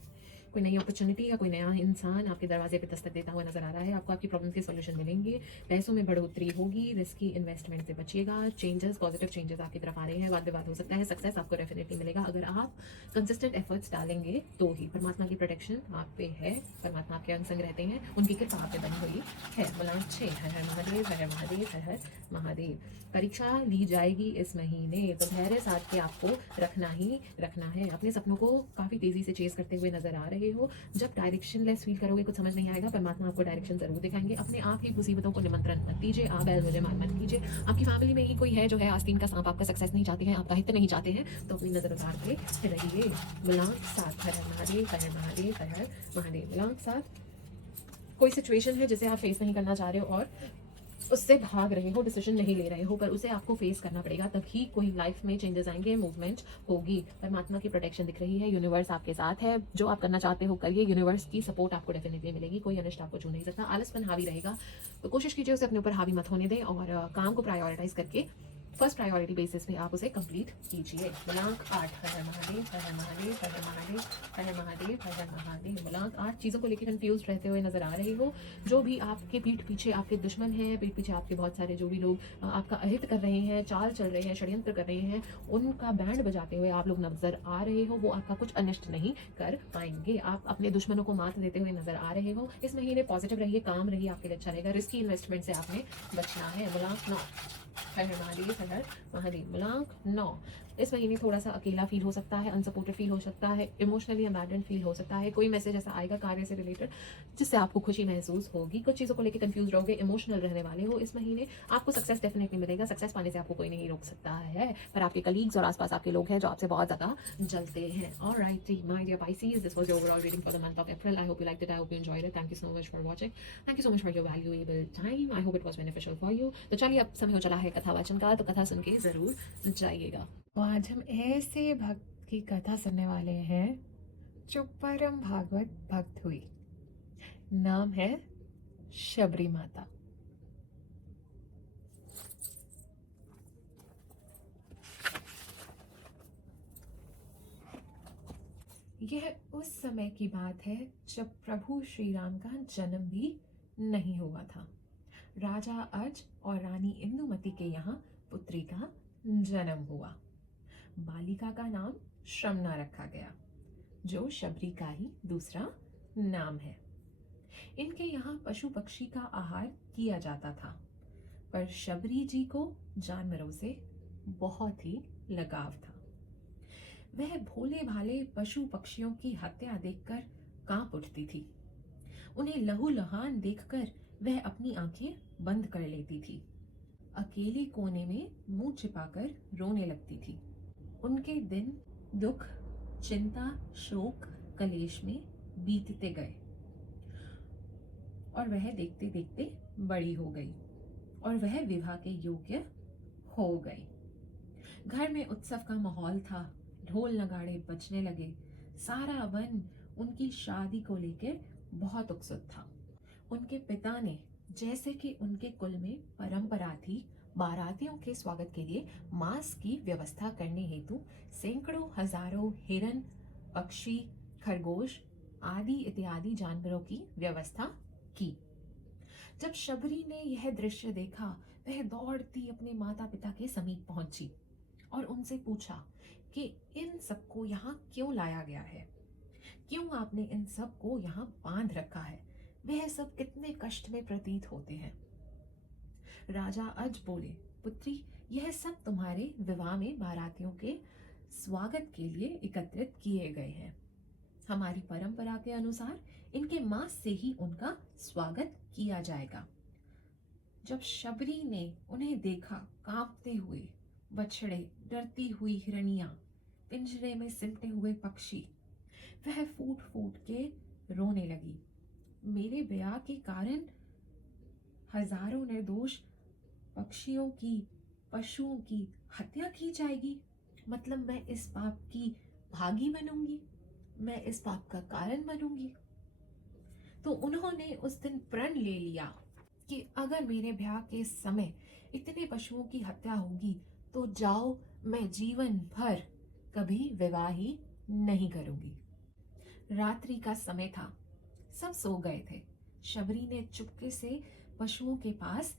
कोई नई अपॉर्चुनिटी या कोई नया इंसान आपके दरवाजे पे दस्तक देता हुआ नजर आ रहा है, आपको आपकी प्रॉब्लम के सॉल्यूशन मिलेंगे, पैसों में बढ़ोतरी होगी, रिस्की इन्वेस्टमेंट से बचिएगा, चेंजेस, पॉजिटिव चेंजेस आपकी तरफ आ रहे हैं, वाद विवाद हो सकता है, सक्सेस आपको डेफिनेटली मिलेगा अगर आप कंसिस्टेंट एफर्ट्स डालेंगे तो ही। परमात्मा की प्रोटेक्शन आप पे है, परमात्मा आपके अंग संग रहते हैं, उनकी कृपा आप पे बनी हुई है। मूलांक 6, हर हर महादेव, हर हर महादेव, हर हर महादेव। परीक्षा ली जाएगी इस महीने, तो धैर्य साथ के आपको रखना ही रखना है। अपने सपनों को काफ़ी तेज़ी से चेस करते हुए नजर आ रहे हो, जब डायरेक्शन लेस फील करोगे, कुछ समझ नहीं आएगा, परमात्मा आपको डायरेक्शन जरूर दिखाएंगे। अपने आप ही मुसीबतों को निमंत्रण मत दीजिए, आप बैल मुझे मान मत कीजिए। आपकी फैमिली में ही कोई है जो है आस्तीन का सांप, आपका सक्सेस नहीं चाहते हैं, आपका हित नहीं चाहते हैं, तो अपनी नजर उतार के रहिए। मूलांक 7, हर हर महादेव, हर हर महादेव, हर हर महादेव। मूलांक 7, कोई सिचुएशन है जिसे आप फेस नहीं करना चाह रहे हो और उससे भाग रहे हो, डिसीजन नहीं ले रहे हो, पर उसे आपको फेस करना पड़ेगा, तभी कोई लाइफ में चेंजेस आएंगे, मूवमेंट होगी। परमात्मा की प्रोटेक्शन दिख रही है, यूनिवर्स आपके साथ है, जो आप करना चाहते हो करिए, यूनिवर्स की सपोर्ट आपको डेफिनेटली मिलेगी, कोई अनिष्ट आपको छू नहीं सकता। आलसपन हावी रहेगा तो कोशिश कीजिए उसे अपने ऊपर हावी मत होने दें, और काम को प्रायोरिटाइज करके फर्स्ट प्रायोरिटी बेसिस पे आप उसे कंप्लीट कीजिए। मूलांक 8, हर हर महादेव, हर हर महादेव, हर हर महादेव, हर हर महादेव, हर हर महादेव। मूलांक 8, चीज़ों को लेकर कंफ्यूज रहते हुए नजर आ रहे हो, जो भी आपके पीठ पीछे आपके दुश्मन हैं, पीठ पीछे आपके बहुत सारे जो भी लोग आपका अहित कर रहे हैं, चाल चल रहे हैं, षड्यंत्र कर रहे हैं, उनका बैंड बजाते हुए आप लोग नजर आ रहे हो, वो आपका कुछ अनिष्ट नहीं कर पाएंगे। आप अपने दुश्मनों को मात देते हुए नजर आ रहे हो। इस महीने पॉजिटिव रहिए, काम रहिए, आपके लिए अच्छा रहेगा, रिस्की इन्वेस्टमेंट से आपने बचना है। मूलांक 9, हर हर महादेव, हर हर महादेव। मूलांक 9, इस महीने थोड़ा सा अकेला फील हो सकता है, अनसपोर्टेड फील हो सकता है, इमोशनली अबैंडन्ड फील हो सकता है, कोई मैसेज ऐसा आएगा कार्य से रिलेटेड जिससे आपको खुशी महसूस होगी, कुछ चीज़ों को लेकर कंफ्यूज रहोगे, इमोशनल रहने वाले हो इस महीने। आपको सक्सेस डेफिनेटली मिलेगा, सक्सेस पाने से आपको कोई नहीं रोक सकता है, पर आपके कलीग्स और आसपास आपके लोग हैं जो आपसे बहुत ज़्यादा जलते हैं। Alright my dear Pisces, this was your overall reading for the month of April. I hope you liked it, I hope you enjoyed it. Thank you so much for watching, thank you so much for your valuable time, I hope it was beneficial for you. तो चलिए अब समय हो चला है कथा वाचन का, तो कथा सुन के ज़रूर जाइएगा। तो आज हम ऐसे भक्त की कथा सुनने वाले हैं जो परम भागवत भक्त हुई। नाम है शबरी माता। यह उस समय की बात है जब प्रभु श्री राम का जन्म भी नहीं हुआ था। राजा अज और रानी इंदुमती के यहाँ पुत्री का जन्म हुआ। बालिका का नाम श्रमना रखा गया, जो शबरी का ही दूसरा नाम है। इनके यहाँ पशु पक्षी का आहार किया जाता था, पर शबरी जी को जानवरों से बहुत ही लगाव था। वह भोले भाले पशु पक्षियों की हत्या देखकर कांप उठती थी। उन्हें लहूलुहान देखकर वह अपनी आंखें बंद कर लेती थी। अकेले कोने में मुंह छिपाकर रोने लगती थी। उनके दिन दुख, चिंता, शोक, कलेश में बीतते गए और वह देखते देखते बड़ी हो गई और वह विवाह के योग्य हो गई। घर में उत्सव का माहौल था। ढोल नगाड़े बजने लगे। सारा वन उनकी शादी को लेकर बहुत उत्सुक था। उनके पिता ने, जैसे कि उनके कुल में परंपरा थी, बारातियों के स्वागत के लिए मांस की व्यवस्था करने हेतु सैकड़ों हजारों हिरन, पक्षी, खरगोश आदि इत्यादि जानवरों की व्यवस्था की। जब शबरी ने यह दृश्य देखा, वह दौड़ती अपने माता पिता के समीप पहुंची और उनसे पूछा कि इन सबको यहाँ क्यों लाया गया है, क्यों आपने इन सब को यहाँ बांध रखा है, वह सब कितने कष्ट में प्रतीत होते हैं। राजा अज बोले, पुत्री, यह सब तुम्हारे विवाह में बारातियों के स्वागत के लिए एकत्रित किए गए हैं। हमारी परंपरा के अनुसार इनके मांस से ही उनका स्वागत किया जाएगा। जब शबरी ने उन्हें देखा, कांपते हुए बछड़े, डरती हुई हिरनियां, पिंजरे में सिमटे हुए पक्षी, वह फूट फूट के रोने लगी। मेरे ब्याह के कारण हजारों निर्दोष पक्षियों की, पशुओं की हत्या की जाएगी। मतलब मैं इस पाप की भागी बनूंगी, मैं इस पाप का कारण बनूंगी। तो उन्होंने उस दिन प्रण ले लिया कि अगर मेरे ब्याह के समय इतने पशुओं की हत्या होगी तो जाओ, मैं जीवन भर कभी विवाह ही नहीं करूंगी। रात्रि का समय था, सब सो गए थे। शबरी ने चुपके से पशुओं के पास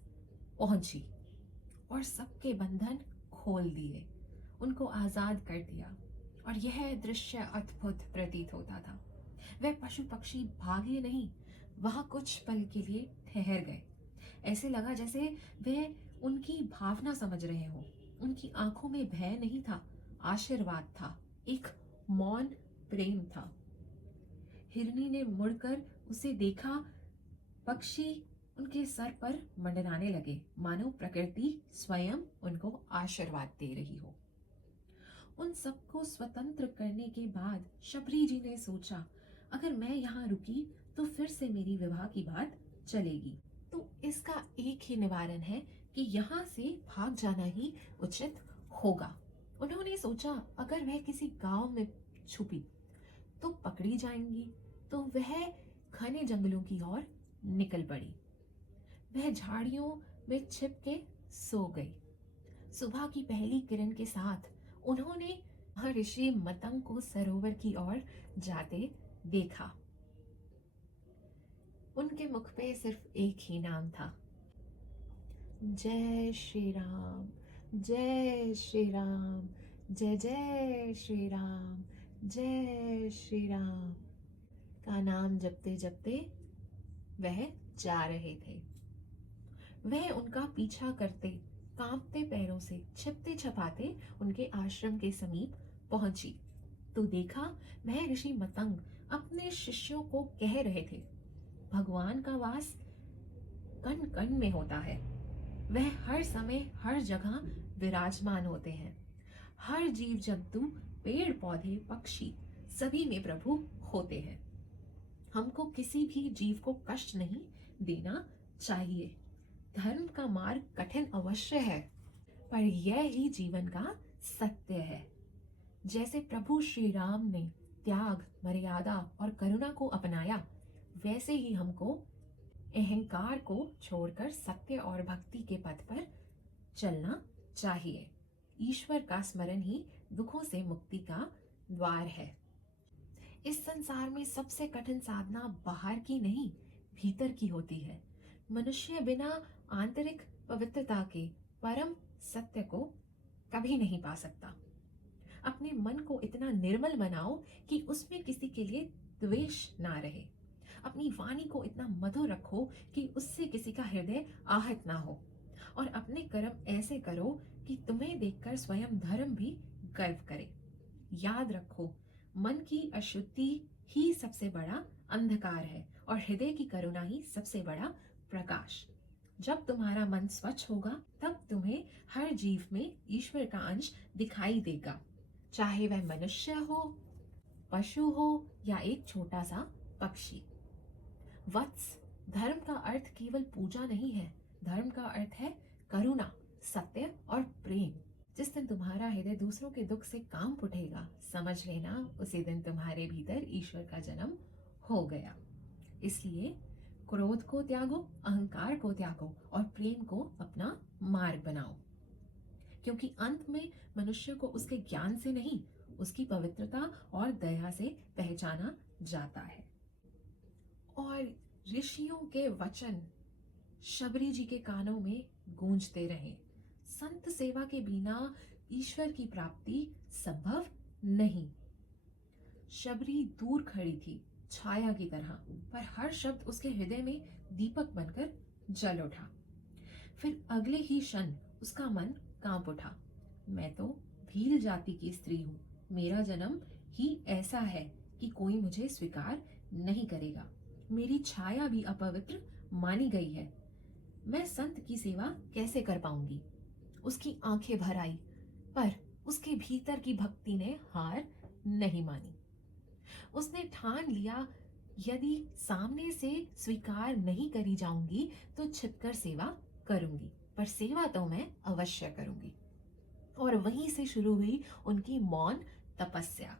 पहुंची और सबके बंधन खोल दिए, उनको आजाद कर दिया। और यह दृश्य अद्भुत प्रतीत होता था। वह पशु पक्षी भागे नहीं, वहां कुछ पल के लिए ठहर गए। ऐसे लगा जैसे वे उनकी भावना समझ रहे हो। उनकी आंखों में भय नहीं था, आशीर्वाद था, एक मौन प्रेम था। हिरनी ने मुड़कर उसे देखा। पक्षी उनके सर पर मंडराने लगे, मानो प्रकृति स्वयं उनको आशीर्वाद दे रही हो। उन सबको स्वतंत्र करने के बाद शबरी जी ने सोचा, अगर मैं यहाँ रुकी तो फिर से मेरी विवाह की बात चलेगी। तो इसका एक ही निवारण है कि यहाँ से भाग जाना ही उचित होगा। उन्होंने सोचा, अगर वह किसी गांव में छुपी तो पकड़ी जाएंगी, तो वह घने जंगलों की ओर निकल पड़ी। वह झाड़ियों में छिप के सो गई। सुबह की पहली किरण के साथ उन्होंने ऋषि मतंग को सरोवर की ओर जाते देखा। उनके मुख पे सिर्फ एक ही नाम था, जय श्री राम, जय श्री राम, जय जय श्री राम, जय श्री राम का नाम जपते जपते वह जा रहे थे। वह उनका पीछा करते, कांपते पैरों से छिपते छपाते उनके आश्रम के समीप पहुंची तो देखा, वह ऋषि मतंग अपने शिष्यों को कह रहे थे, भगवान का वास कण कण में होता है। वह हर समय हर जगह विराजमान होते हैं। हर जीव जंतु, पेड़ पौधे, पक्षी सभी में प्रभु होते हैं। हमको किसी भी जीव को कष्ट नहीं देना चाहिए। धर्म का मार्ग कठिन अवश्य है, पर यह ही जीवन का सत्य है। जैसे प्रभु श्री राम ने त्याग, मर्यादा और करुणा को अपनाया, वैसे ही हमको अहंकार को छोड़कर सत्य और भक्ति के पथ पर चलना चाहिए। ईश्वर का स्मरण ही दुखों से मुक्ति का द्वार है। इस संसार में सबसे कठिन साधना बाहर की नहीं, भीतर की होती है। मनुष्य बिना आंतरिक पवित्रता के परम सत्य को कभी नहीं पा सकता। अपने मन को इतना निर्मल बनाओ कि उसमें किसी के लिए द्वेष ना रहे। अपनी वाणी को इतना मधुर रखो कि उससे किसी का हृदय आहत ना हो। और अपने कर्म ऐसे करो कि तुम्हें देखकर स्वयं धर्म भी गर्व करे। याद रखो, मन की अशुद्धि ही सबसे बड़ा अंधकार है और हृदय की करुणा ही सबसे बड़ा प्रकाश। जब तुम्हारा मन स्वच्छ होगा तब तुम्हें हर जीव में ईश्वर का अंश दिखाई देगा, चाहे वह मनुष्य हो, पशु हो या एक छोटा सा पक्षी। वत्स, धर्म का अर्थ केवल पूजा नहीं है। धर्म का अर्थ है करुणा, सत्य और प्रेम। जिस दिन तुम्हारा हृदय दूसरों के दुख से कांप उठेगा, समझ लेना उसी दिन तुम्हारे भीतर ईश्वर का जन्म हो गया। इसलिए क्रोध को त्यागो, अहंकार को त्यागो और प्रेम को अपना मार्ग बनाओ, क्योंकि अंत में मनुष्य को उसके ज्ञान से नहीं, उसकी पवित्रता और दया से पहचाना जाता है। और ऋषियों के वचन शबरी जी के कानों में गूंजते रहे। संत सेवा के बिना ईश्वर की प्राप्ति संभव नहीं। शबरी दूर खड़ी थी, छाया की तरह, पर हर शब्द उसके हृदय में दीपक बनकर जल उठा। फिर अगले ही क्षण उसका मन कांप उठा। मैं तो भील जाति की स्त्री हूँ। मेरा जन्म ही ऐसा है कि कोई मुझे स्वीकार नहीं करेगा। मेरी छाया भी अपवित्र मानी गई है। मैं संत की सेवा कैसे कर पाऊंगी? उसकी आंखें भर आई, पर उसके भीतर की भक्ति ने हार नहीं मानी। उसने ठान लिया, यदि सामने से स्वीकार नहीं करी जाऊंगी तो छिपकर सेवा करूंगी, पर सेवा तो मैं अवश्य करूंगी। और वहीं से शुरू हुई उनकी मौन तपस्या।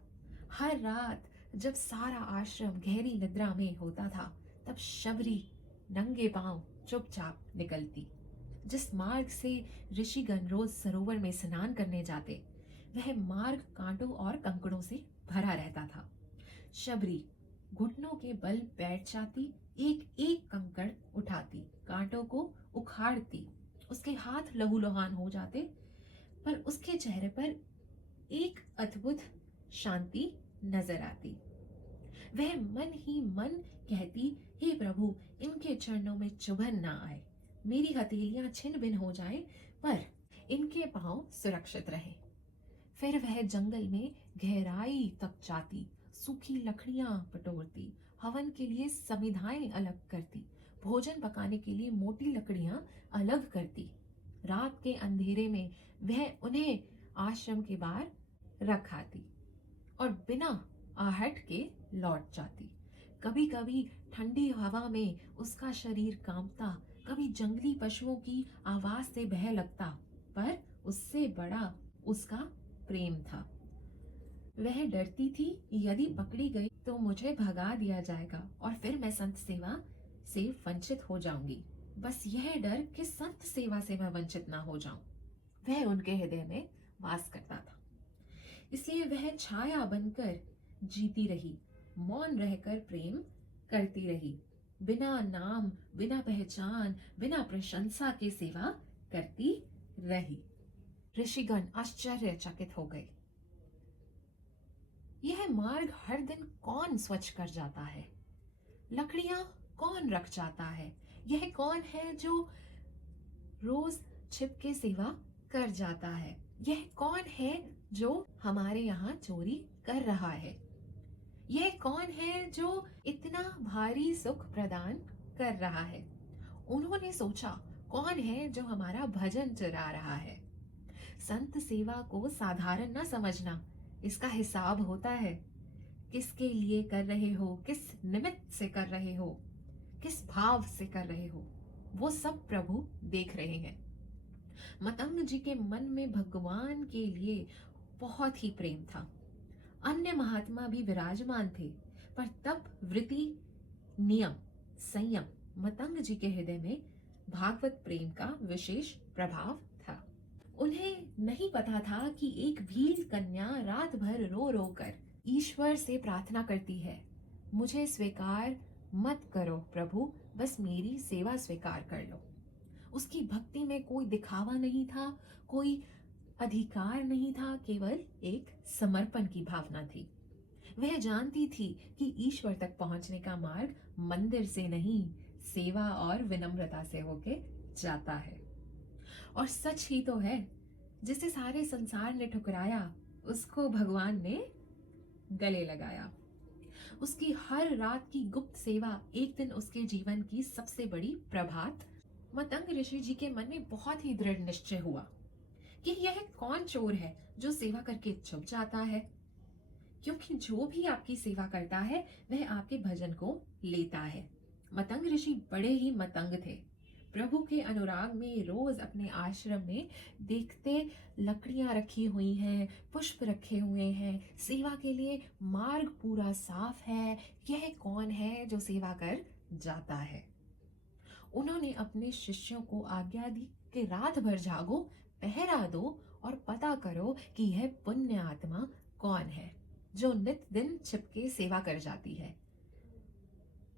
हर रात जब सारा आश्रम गहरी निद्रा में होता था, तब शबरी नंगे पांव चुपचाप निकलती। जिस मार्ग से ऋषिगण रोज सरोवर में स्नान करने जाते, वह मार्ग कांटों और कंकड़ों से भरा रहता था। शबरी घुटनों के बल बैठ जाती, एक एक कंकड़ उठाती, कांटों को उखाड़ती। उसके हाथ लहूलुहान हो जाते, पर उसके चेहरे पर एक अद्भुत शांति नजर आती। वह मन ही मन कहती, हे प्रभु, इनके चरणों में चुभन ना आए। मेरी हथेलियां छिन्न भिन्न हो जाएं, पर इनके पांव सुरक्षित रहे। फिर वह जंगल में गहराई तक जाती, सूखी लकड़ियां बटोरती, हवन के लिए समिधाएं अलग करती, भोजन पकाने के लिए मोटी लकड़ियां अलग करती। रात के अंधेरे में वह उन्हें आश्रम के बाहर रख आती और बिना आहट के लौट जाती। कभी कभी ठंडी हवा में उसका शरीर कांपता, कभी जंगली पशुओं की आवाज से बह लगता, पर उससे बड़ा उसका प्रेम था। वह डरती थी, यदि पकड़ी गई तो मुझे भगा दिया जाएगा और फिर मैं संत सेवा से वंचित हो जाऊंगी। बस यह डर कि संत सेवा से मैं वंचित ना हो जाऊं, वह उनके हृदय में वास करता था। इसलिए वह छाया बनकर जीती रही, मौन रहकर प्रेम करती रही, बिना नाम, बिना पहचान, बिना प्रशंसा के सेवा करती रही। ऋषिगण आश्चर्यचकित हो गए। यह मार्ग हर दिन कौन स्वच्छ कर जाता है? लकड़ियां कौन रख जाता है? यह कौन है जो रोज छिप के सेवा कर जाता है? यह कौन है जो हमारे यहाँ चोरी कर रहा है? यह कौन है जो इतना भारी सुख प्रदान कर रहा है? उन्होंने सोचा, कौन है जो हमारा भजन चुरा रहा है? संत सेवा को साधारण न समझना, इसका हिसाब होता है। किसके लिए कर रहे हो, किस निमित्त से कर रहे हो, किस भाव से कर रहे हो, वो सब प्रभु देख रहे हैं। मतंग जी के मन में भगवान के लिए बहुत ही प्रेम था। अन्य महात्मा भी विराजमान थे, पर तप, वृत्ति, नियम, संयम, मतंग जी के हृदय में भागवत प्रेम का विशेष प्रभाव था। उन्हें नहीं पता था कि एक भील कन्या रात भर रो रो कर ईश्वर से प्रार्थना करती है, मुझे स्वीकार मत करो प्रभु, बस मेरी सेवा स्वीकार कर लो। उसकी भक्ति में कोई दिखावा नहीं था, कोई अधिकार नहीं था, केवल एक समर्पण की भावना थी। वह जानती थी कि ईश्वर तक पहुंचने का मार्ग मंदिर से नहीं, सेवा और विनम्रता से होके जाता है। और सच ही तो है, जिसे सारे संसार ने ठुकराया, उसको भगवान ने गले लगाया। उसकी हर रात की गुप्त सेवा एक दिन उसके जीवन की सबसे बड़ी प्रभात। मतंग ऋषि जी के मन में बहुत ही दृढ़ निश्चय हुआ कि यह कौन चोर है जो सेवा करके छुप जाता है, क्योंकि जो भी आपकी सेवा करता है वह आपके भजन को लेता है। मतंग ऋषि बड़े ही मतंग थे। प्रभु के अनुराग में रोज अपने आश्रम में देखते लकड़ियां रखी हुई हैं, पुष्प रखे हुए हैं, सेवा के लिए मार्ग पूरा साफ है, यह कौन है जो सेवा कर जाता है। उन्होंने अपने शिष्यों को आज्ञा दी कि रात भर जागो, पहरा दो और पता करो कि यह पुण्य आत्मा कौन है जो नित दिन छिपके सेवा कर जाती है।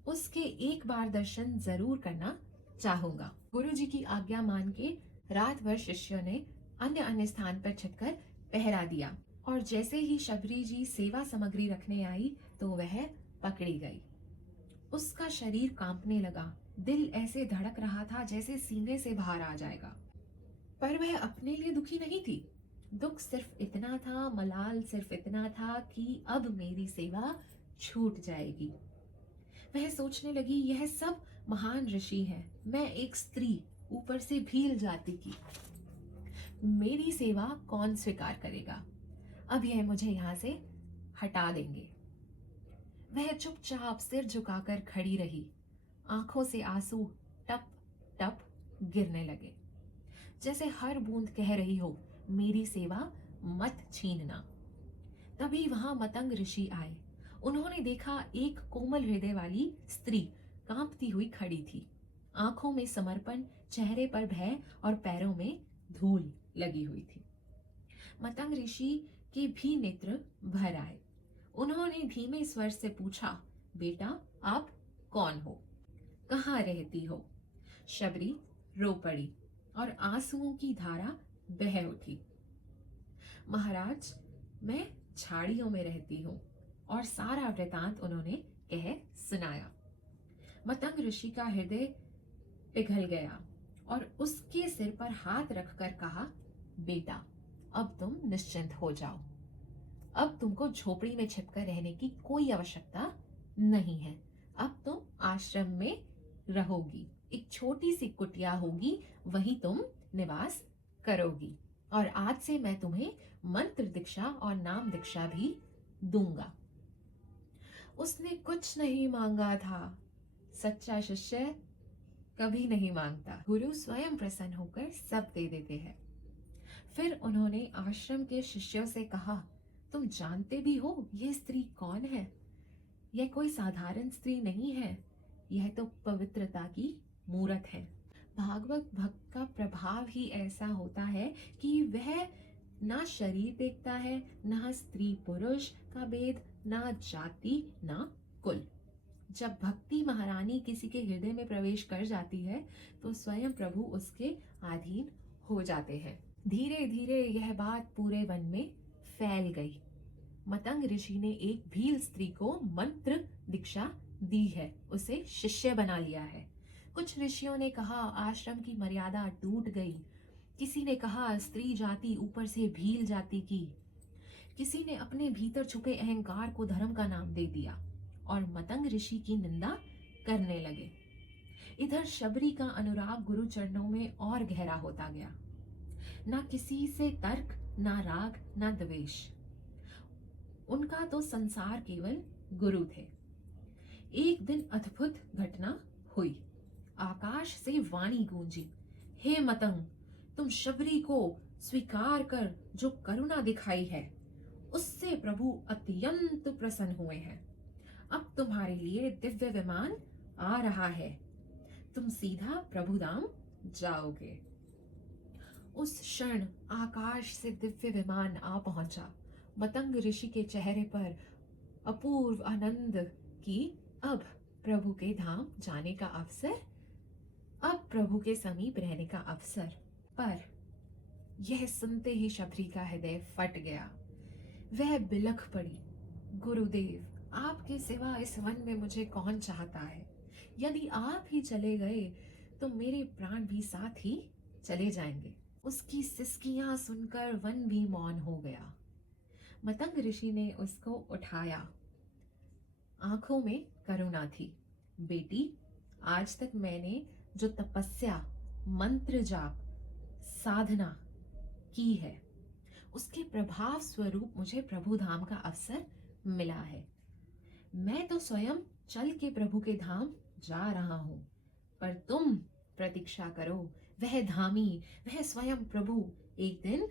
उसके एक बार दर्शन जरूर करना चाहूंगा। गुरु जी की आज्ञा मान के रात भर शिष्यों ने अन्य अन्य स्थान पर छिपकर पहरा दिया, और जैसे ही शबरी जी सेवा सामग्री रखने आई तो वह पकड़ी गई। उसका शरीर कांपने लगा, दिल ऐसे धड़क रहा था जैसे सीने से बाहर आ जाएगा। पर वह अपने लिए दुखी नहीं थी। दुख सिर्फ इतना था, मलाल सिर्फ इतना था कि अब मेरी सेवा छूट जाएगी। वह सोचने लगी, यह सब महान ऋषि हैं, मैं एक स्त्री, ऊपर से भील जाति की, मेरी सेवा कौन स्वीकार करेगा? अब यह मुझे यहाँ से हटा देंगे। वह चुपचाप सिर झुकाकर खड़ी रही। आंखों से आंसू टप टप गिरने लगे, जैसे हर बूंद कह रही हो, मेरी सेवा मत छीनना। तभी वहां मतंग ऋषि आए। उन्होंने देखा एक कोमल हृदय वाली स्त्री कांपती हुई खड़ी थी। आंखों में समर्पण, चेहरे पर भय और पैरों में धूल लगी हुई थी। मतंग ऋषि के भी नेत्र भर आए। उन्होंने धीमे स्वर से पूछा, बेटा आप कौन हो, कहाँ रहती हो? शबरी रो पड़ी और आंसुओं की धारा बह उठी। महाराज, मैं झाड़ियों में रहती हूँ, और सारा वृतांत उन्होंने कह सुनाया। मतंग ऋषि का हृदय पिघल गया और उसके सिर पर हाथ रखकर कहा, बेटा अब तुम निश्चिंत हो जाओ। अब तुमको झोपड़ी में छिपकर रहने की कोई आवश्यकता नहीं है। अब तुम आश्रम में रहोगी, एक छोटी सी कुटिया होगी, वहीं तुम निवास करोगी, और आज से मैं तुम्हें मंत्र दीक्षा और नाम दीक्षा भी दूंगा। उसने कुछ नहीं मांगा था। सच्चा शिष्य कभी नहीं मांगता, गुरु स्वयं प्रसन्न होकर सब दे देते हैं। फिर उन्होंने आश्रम के शिष्यों से कहा, तुम जानते भी हो यह स्त्री कौन है? यह कोई साधारण स्त्री नहीं है, यह तो पवित्रता की मूरत है। भागवत भक्त का प्रभाव ही ऐसा होता है कि वह ना शरीर देखता है, ना स्त्री पुरुष का भेद, ना जाति, ना कुल। जब भक्ति महारानी किसी के हृदय में प्रवेश कर जाती है तो स्वयं प्रभु उसके अधीन हो जाते हैं। धीरे धीरे यह बात पूरे वन में फैल गई। मतंग ऋषि ने एक भील स्त्री को मंत्र दीक्षा दी है, उसे शिष्य बना लिया है। कुछ ऋषियों ने कहा आश्रम की मर्यादा टूट गई, किसी ने कहा स्त्री जाति ऊपर से भील जाति की, किसी ने अपने भीतर छुपे अहंकार को धर्म का नाम दे दिया और मतंग ऋषि की निंदा करने लगे। इधर शबरी का अनुराग गुरु चरणों में और गहरा होता गया। ना किसी से तर्क, ना राग, ना द्वेष। उनका तो संसार केवल गुरु थे। एक दिन अद्भुत घटना हुई। आकाश से वाणी गूंजी, हे मतंग, तुम शबरी को स्वीकार कर जो करुणा दिखाई है उससे प्रभु अत्यंत प्रसन्न हुए हैं। अब तुम्हारे लिए दिव्य विमान आ रहा है, तुम सीधा प्रभु धाम जाओगे। उस क्षण आकाश से दिव्य विमान आ पहुंचा। मतंग ऋषि के चेहरे पर अपूर्व आनंद की अब प्रभु के धाम जाने का अवसर, अब प्रभु के समीप रहने का अवसर। पर यह सुनते ही शबरी का हृदय फट गया। वह बिलख पड़ी, गुरुदेव, आपके सिवा इस वन में मुझे कौन चाहता है? यदि आप ही चले गए तो मेरे प्राण भी साथ ही चले जाएंगे। उसकी सिसकियां सुनकर वन भी मौन हो गया। मतंग ऋषि ने उसको उठाया। आंखों में करुणा थी। बेटी, आज तक मैंने जो तपस्या, मंत्र जाप, साधना की है, उसके प्रभाव स्वरूप मुझे प्रभु धाम का अवसर मिला है। मैं तो स्वयं चल के प्रभु के धाम जा रहा हूं, पर तुम प्रतीक्षा करो। वह धामी, वह स्वयं प्रभु एक दिन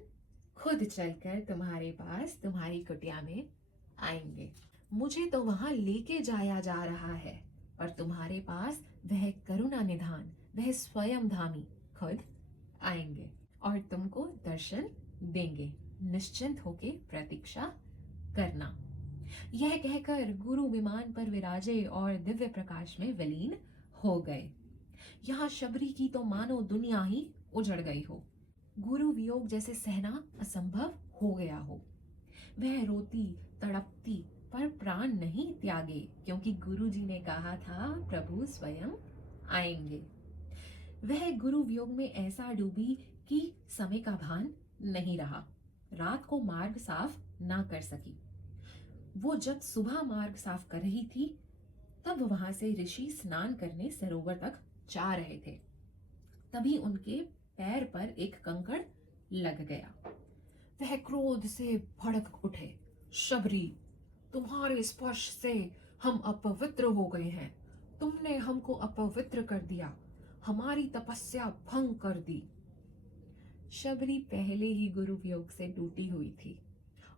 खुद चलकर तुम्हारे पास, तुम्हारी कुटिया में आएंगे। मुझे तो वहां लेके जाया जा रहा है, पर तुम्हारे पास वह करुणा निधान, वह स्वयं धामी खुद आएंगे और तुमको दर्शन देंगे। निश्चिंत होके प्रतीक्षा करना। यह कहकर गुरु विमान पर विराजे और दिव्य प्रकाश में विलीन हो गए। यहाँ शबरी की तो मानो दुनिया ही उजड़ गई हो। गुरु वियोग जैसे सहना असंभव हो गया हो। वह रोती तड़पती पर प्राण नहीं त्यागे, क्योंकि गुरु जी ने कहा था प्रभु स्वयं आएंगे। वह गुरु वियोग में ऐसा डूबी कि समय का भान नहीं रहा। रात को मार्ग साफ ना कर सकी। वो जब सुबह मार्ग साफ कर रही थी, तब वहां से ऋषि स्नान करने सरोवर तक जा रहे थे। तभी उनके पैर पर एक कंकड़ लग गया। वह क्रोध से भड़क उठे। शबरी, तुम्हारे स्पर्श से हम अपवित्र हो गए हैं। तुमने हमको अपवित्र कर दिया, हमारी तपस्या भंग कर दी। शबरी पहले ही गुरु वियोग से टूटी हुई थी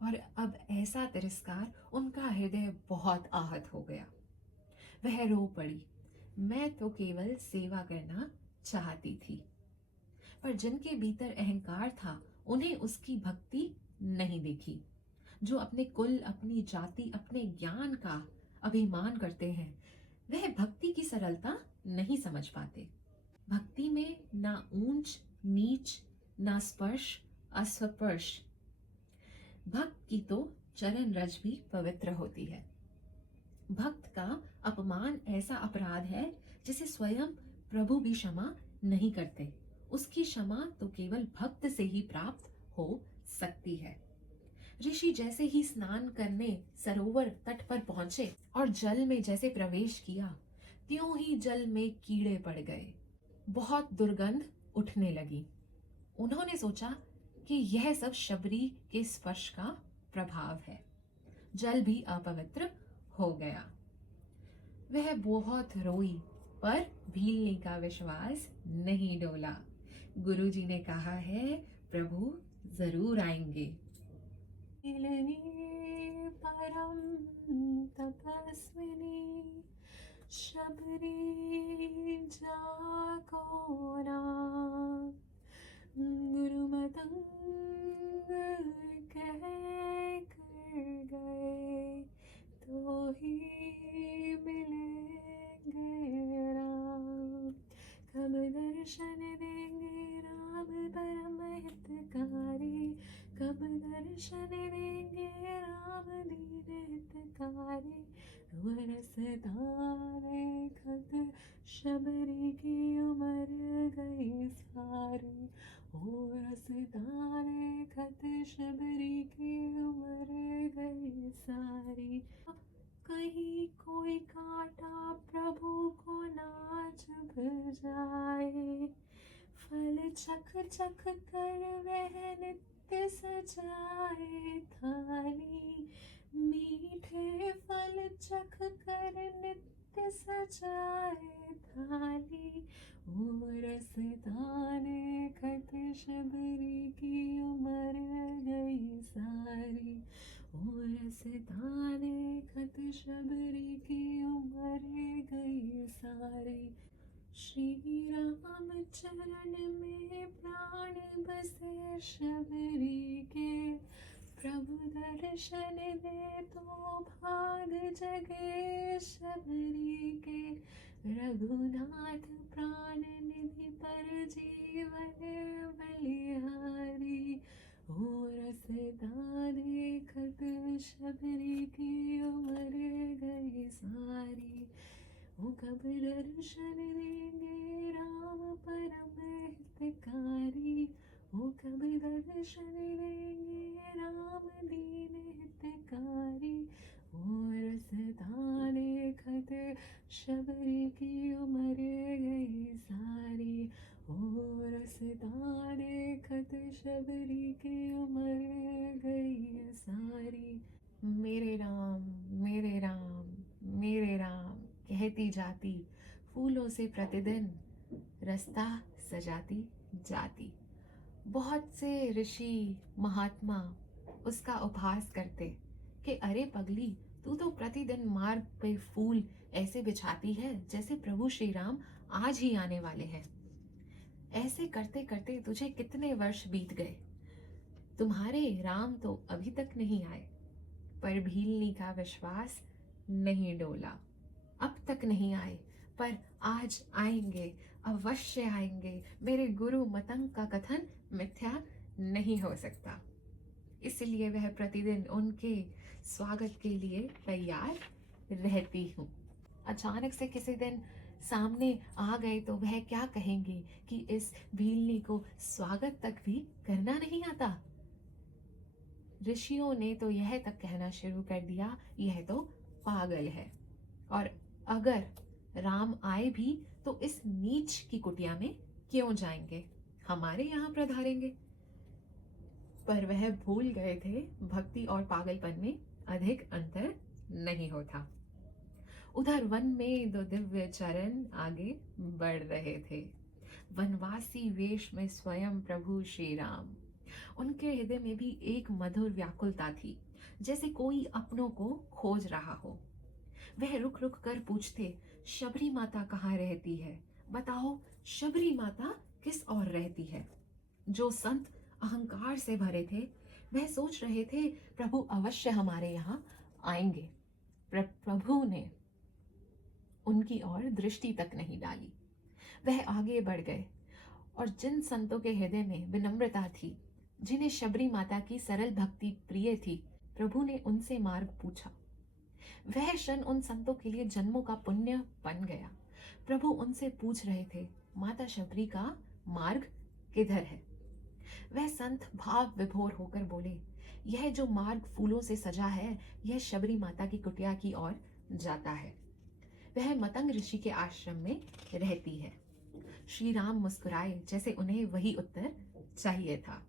और अब ऐसा तिरस्कार, उनका हृदय बहुत आहत हो गया। वह रो पड़ी। मैं तो केवल सेवा करना चाहती थी। पर जिनके भीतर अहंकार था, उन्हें उसकी भक्ति नहीं देखी। जो अपने कुल, अपनी जाति, अपने ज्ञान का अभिमान करते हैं, वह भक्ति की सरलता नहीं समझ पाते। भक्ति में ना ऊंच नीच, ना स्पर्श अस्पर्श। भक्त की तो चरण रज भी पवित्र होती है। भक्त का अपमान ऐसा अपराध है जिसे स्वयं प्रभु भी क्षमा नहीं करते। उसकी क्षमा तो केवल भक्त से ही प्राप्त हो सकती है। ऋषि जैसे ही स्नान करने सरोवर तट पर पहुंचे और जल में जैसे प्रवेश किया, त्यों ही जल में कीड़े पड़ गए। बहुत दुर्गंध उठने लगी। उन्होंने सोचा कि यह सब शबरी के स्पर्श का प्रभाव है। जल भी अपवित्र हो गया। वह बहुत रोई, पर भीलने का विश्वास नहीं डोला। गुरुजी ने कहा है प्रभु जरूर आएंगे। परम तपस्विनी शबरी जागो ना, गुरु मतंग कह कर गए तो ही मिलेंगे राम। कब दर्शन देंगे राम परम हितकारी, कब दर्शन देंगे राम दीन हितकारी। रसदारे खत शबरी की उम्र गई सारी, ओ रसदारे खत शबरी की उम्र गई सारी। कहीं कोई कांटा प्रभु को ना चुभ जाए, फल चख चख कर वह नित्य सजाए थाली। मीठे फल चख कर नित्य सजाए थाली, ओ रसदाने खत शबरी की उम्र गई सारी, ओ रसता देखत शबरी की उम्र गई सारी। श्री राम चरण में प्राण बसे शबरी के, प्रभु दर्शन दे तो भाग जगे शबरी के। रघुनाथ प्राण निधि पर जीवन बलिहारी, हो रसता देखत शबरी की उम्र गई सारी। वो कब दर्शन देंगे राम परम हितकारी, वो कब दर्शन देंगे राम दीन हितकारी। वो रसता देखत शबरी की उम्र गई सारी, ओ रसता देखत शबरी की उम्र गई सारी। मेरे राम मेरे राम मेरे राम कहती जाती, फूलों से प्रतिदिन रास्ता सजाती जाती। बहुत से ऋषि महात्मा उसका उपहास करते कि अरे पगली, तू तो प्रतिदिन मार्ग पे फूल ऐसे बिछाती है जैसे प्रभु श्री राम आज ही आने वाले हैं। ऐसे करते करते तुझे कितने वर्ष बीत गए, तुम्हारे राम तो अभी तक नहीं आए। पर भीलनी का विश्वास नहीं डोला। अब तक नहीं आए, पर आज आएंगे, अवश्य आएंगे। मेरे गुरु मतंग का कथन मिथ्या नहीं हो सकता। इसलिए वह प्रतिदिन उनके स्वागत के लिए तैयार रहती हूँ। अचानक से किसी दिन सामने आ गए तो वह क्या कहेंगे कि इस भीलनी को स्वागत तक भी करना नहीं आता। ऋषियों ने तो यह तक कहना शुरू कर दिया, यह तो पागल है, और अगर राम आए भी तो इस नीच की कुटिया में क्यों जाएंगे, हमारे यहाँ प्रधारेंगे। पर वह भूल गए थे भक्ति और पागलपन में अधिक अंतर नहीं होता। उधर वन में दो दिव्य चरण आगे बढ़ रहे थे, वनवासी वेश में स्वयं प्रभु श्री राम। उनके हृदय में भी एक मधुर व्याकुलता थी, जैसे कोई अपनों को खोज रहा हो। वह रुक रुक कर पूछते, शबरी माता कहाँ रहती है? बताओ, शबरी माता किस ओर रहती है? जो संत अहंकार से भरे थे, वह सोच रहे थे प्रभु अवश्य हमारे यहाँ आएंगे। प्रभु ने उनकी ओर दृष्टि तक नहीं डाली। वह आगे बढ़ गए, और जिन संतों के हृदय में विनम्रता थी, जिन्हें शबरी माता की सरल भक्ति प्रिय थी, प्रभु ने उनसे मार्ग पूछा। वह क्षण उन संतों के लिए जन्मों का पुण्य बन गया। प्रभु उनसे पूछ रहे थे, माता शबरी का मार्ग किधर है? वह संत भाव विभोर होकर बोले, यह जो मार्ग फूलों से सजा है, यह शबरी माता की कुटिया की ओर जाता है। वह मतंग ऋषि के आश्रम में रहती है। श्री राम मुस्कुराए, जैसे उन्हें वही उत्तर चाहिए था।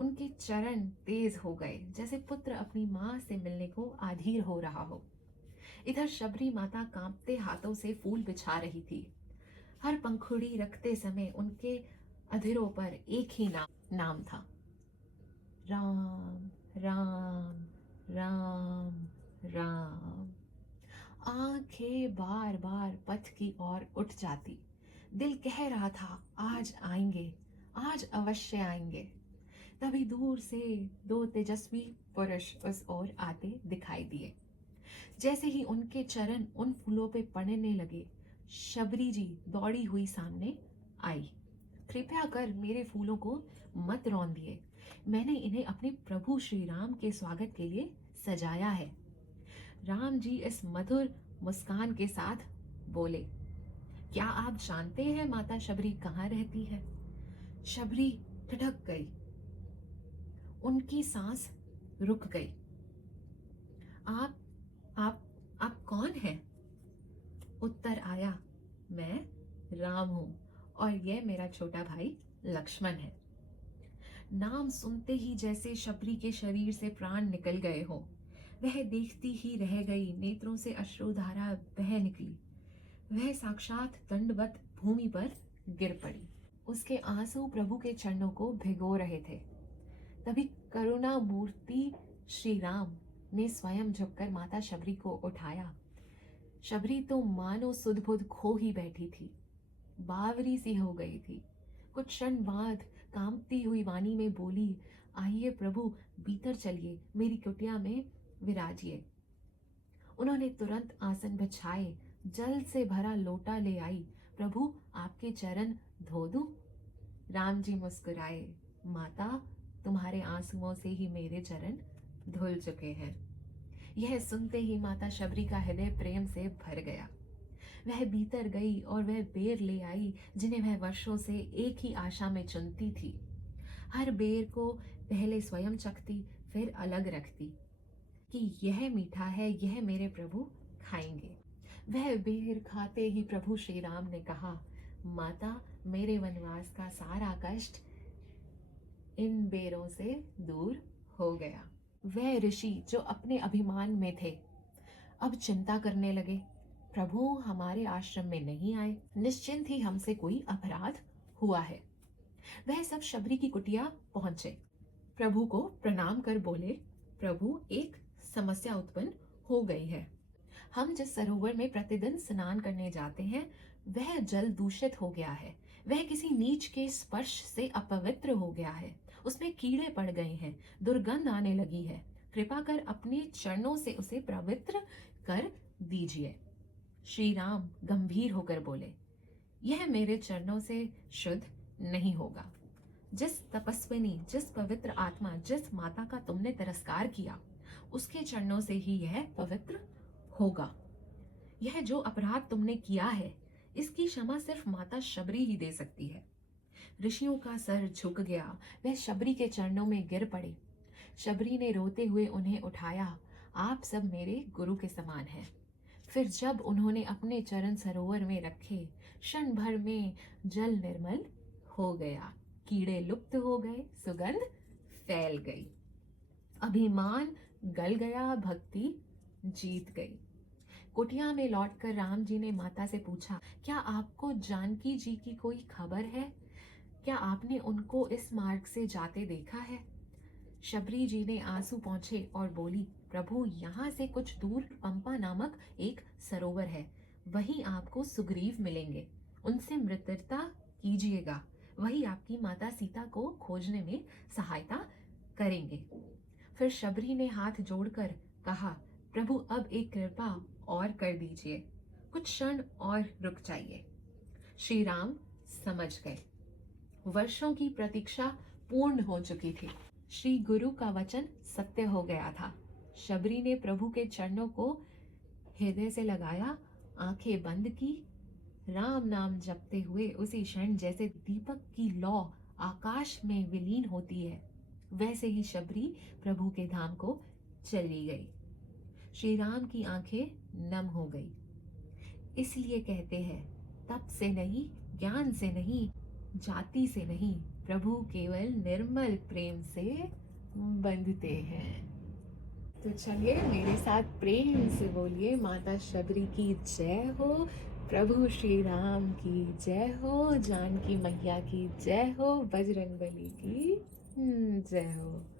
उनके चरण तेज हो गए, जैसे पुत्र अपनी माँ से मिलने को आधीर हो रहा हो। इधर शबरी माता कांपते हाथों से फूल बिछा रही थी। हर पंखुड़ी रखते समय उनके अधरों पर एक ही नाम था, राम राम राम राम। आंखें बार बार पथ की ओर उठ जाती। दिल कह रहा था, आज आएंगे, आज अवश्य आएंगे। तभी दूर से दो तेजस्वी पुरुष उस ओर आते दिखाई दिए। जैसे ही उनके चरण उन फूलों पे पड़ने लगे, शबरी जी दौड़ी हुई सामने आई। कृपया कर मेरे फूलों को मत रौंदिए, मैंने इन्हें अपने प्रभु श्री राम के स्वागत के लिए सजाया है। राम जी इस मधुर मुस्कान के साथ बोले, क्या आप जानते हैं माता शबरी कहाँ रहती है? शबरी ठिठक गई, उनकी सांस रुक गई। आप आप कौन हैं? उत्तर आया, मैं राम हूं, और यह मेरा छोटा भाई लक्ष्मण है। नाम सुनते ही जैसे शबरी के शरीर से प्राण निकल गए हो। वह देखती ही रह गई, नेत्रों से अश्रुधारा बह निकली। वह साक्षात दंडवत भूमि पर गिर पड़ी। उसके आंसू प्रभु के चरणों को भिगो रहे थे। तभी करुणा मूर्ति श्री राम ने स्वयं झुककर माता शबरी को उठाया। शबरी तो मानो सुध-बुध खो ही बैठी थी, बावरी सी हो गई थी। कुछ क्षण बाद कांपती हुई वाणी में बोली, आइए प्रभु, भीतर चलिए, मेरी कुटिया में विराजिए। उन्होंने तुरंत आसन बिछाए, जल से भरा लोटा ले आई। प्रभु, आपके चरण धो दूं? राम जी मुस्कुराए, माता, तुम्हारे आंसुओं से ही मेरे चरण धुल चुके हैं। यह सुनते ही माता शबरी का हृदय प्रेम से भर गया। वह भीतर गई और वह बेर ले आई जिन्हें वह वर्षों से एक ही आशा में चुनती थी। हर बेर को पहले स्वयं चखती, फिर अलग रखती कि यह मीठा है, यह मेरे प्रभु खाएंगे। वह बेर खाते ही प्रभु श्री राम ने कहा, माता, मेरे वनवास का सारा कष्ट इन बेरों से दूर हो गया। वह ऋषि जो अपने अभिमान में थे, अब चिंता करने लगे। प्रभु हमारे आश्रम में नहीं आए, निश्चिंत ही हमसे कोई अपराध हुआ है। वह सब शबरी की कुटिया पहुंचे, प्रभु को प्रणाम कर बोले, प्रभु, एक समस्या उत्पन्न हो गई है। हम जिस सरोवर में प्रतिदिन स्नान करने जाते हैं, वह जल दूषित हो गया है। वह किसी नीच के स्पर्श से अपवित्र हो गया है। उसमें कीड़े पड़ गए हैं, दुर्गंध आने लगी है। कृपा कर अपने चरणों से उसे पवित्र कर दीजिए। श्री राम गंभीर होकर बोले, यह मेरे चरणों से शुद्ध नहीं होगा। जिस तपस्विनी, जिस पवित्र आत्मा, जिस माता का तुमने तिरस्कार किया, उसके चरणों से ही यह पवित्र होगा। यह जो अपराध तुमने किया है, इसकी क्षमा सिर्फ माता शबरी ही दे सकती है। ऋषियों का सर झुक गया, वह शबरी के चरणों में गिर पड़े। शबरी ने रोते हुए उन्हें उठाया, आप सब मेरे गुरु के समान हैं। फिर जब उन्होंने अपने चरण सरोवर में रखे, क्षण भर में जल निर्मल हो गया, कीड़े लुप्त हो गए, सुगंध फैल गई, अभिमान गल गया, भक्ति जीत गई। कुटिया में लौटकर राम जी ने माता से पूछा, क्या आपको जानकी जी की कोई खबर है? क्या आपने उनको इस मार्ग से जाते देखा है? शबरी जी ने आंसू पोंछे और बोली, प्रभु, यहाँ से कुछ दूर पंपा नामक एक सरोवर है, वहीं आपको सुग्रीव मिलेंगे। उनसे मित्रता कीजिएगा, वही आपकी माता सीता को खोजने में सहायता करेंगे। फिर शबरी ने हाथ जोड़कर कहा, प्रभु, अब एक कृपा और कर दीजिए, कुछ क्षण और रुक जाइए। श्री राम समझ गए, वर्षों की प्रतीक्षा पूर्ण हो चुकी थी। श्री गुरु का वचन सत्य हो गया था। शबरी ने प्रभु के चरणों को हृदय से लगाया, आंखें बंद की, राम नाम जपते हुए उसी क्षण जैसे दीपक की लौ आकाश में विलीन होती है, वैसे ही शबरी प्रभु के धाम को चली गई। श्री राम की आंखें नम हो गई। इसलिए कहते हैं, तप से नहीं, ज्ञान से नहीं, जाति से नहीं, प्रभु केवल निर्मल प्रेम से बंधते हैं। तो चलिए मेरे साथ प्रेम से बोलिए, माता शबरी की जय हो, प्रभु श्री राम की जय हो, जानकी मैया की जय हो, बजरंगबली की जय हो।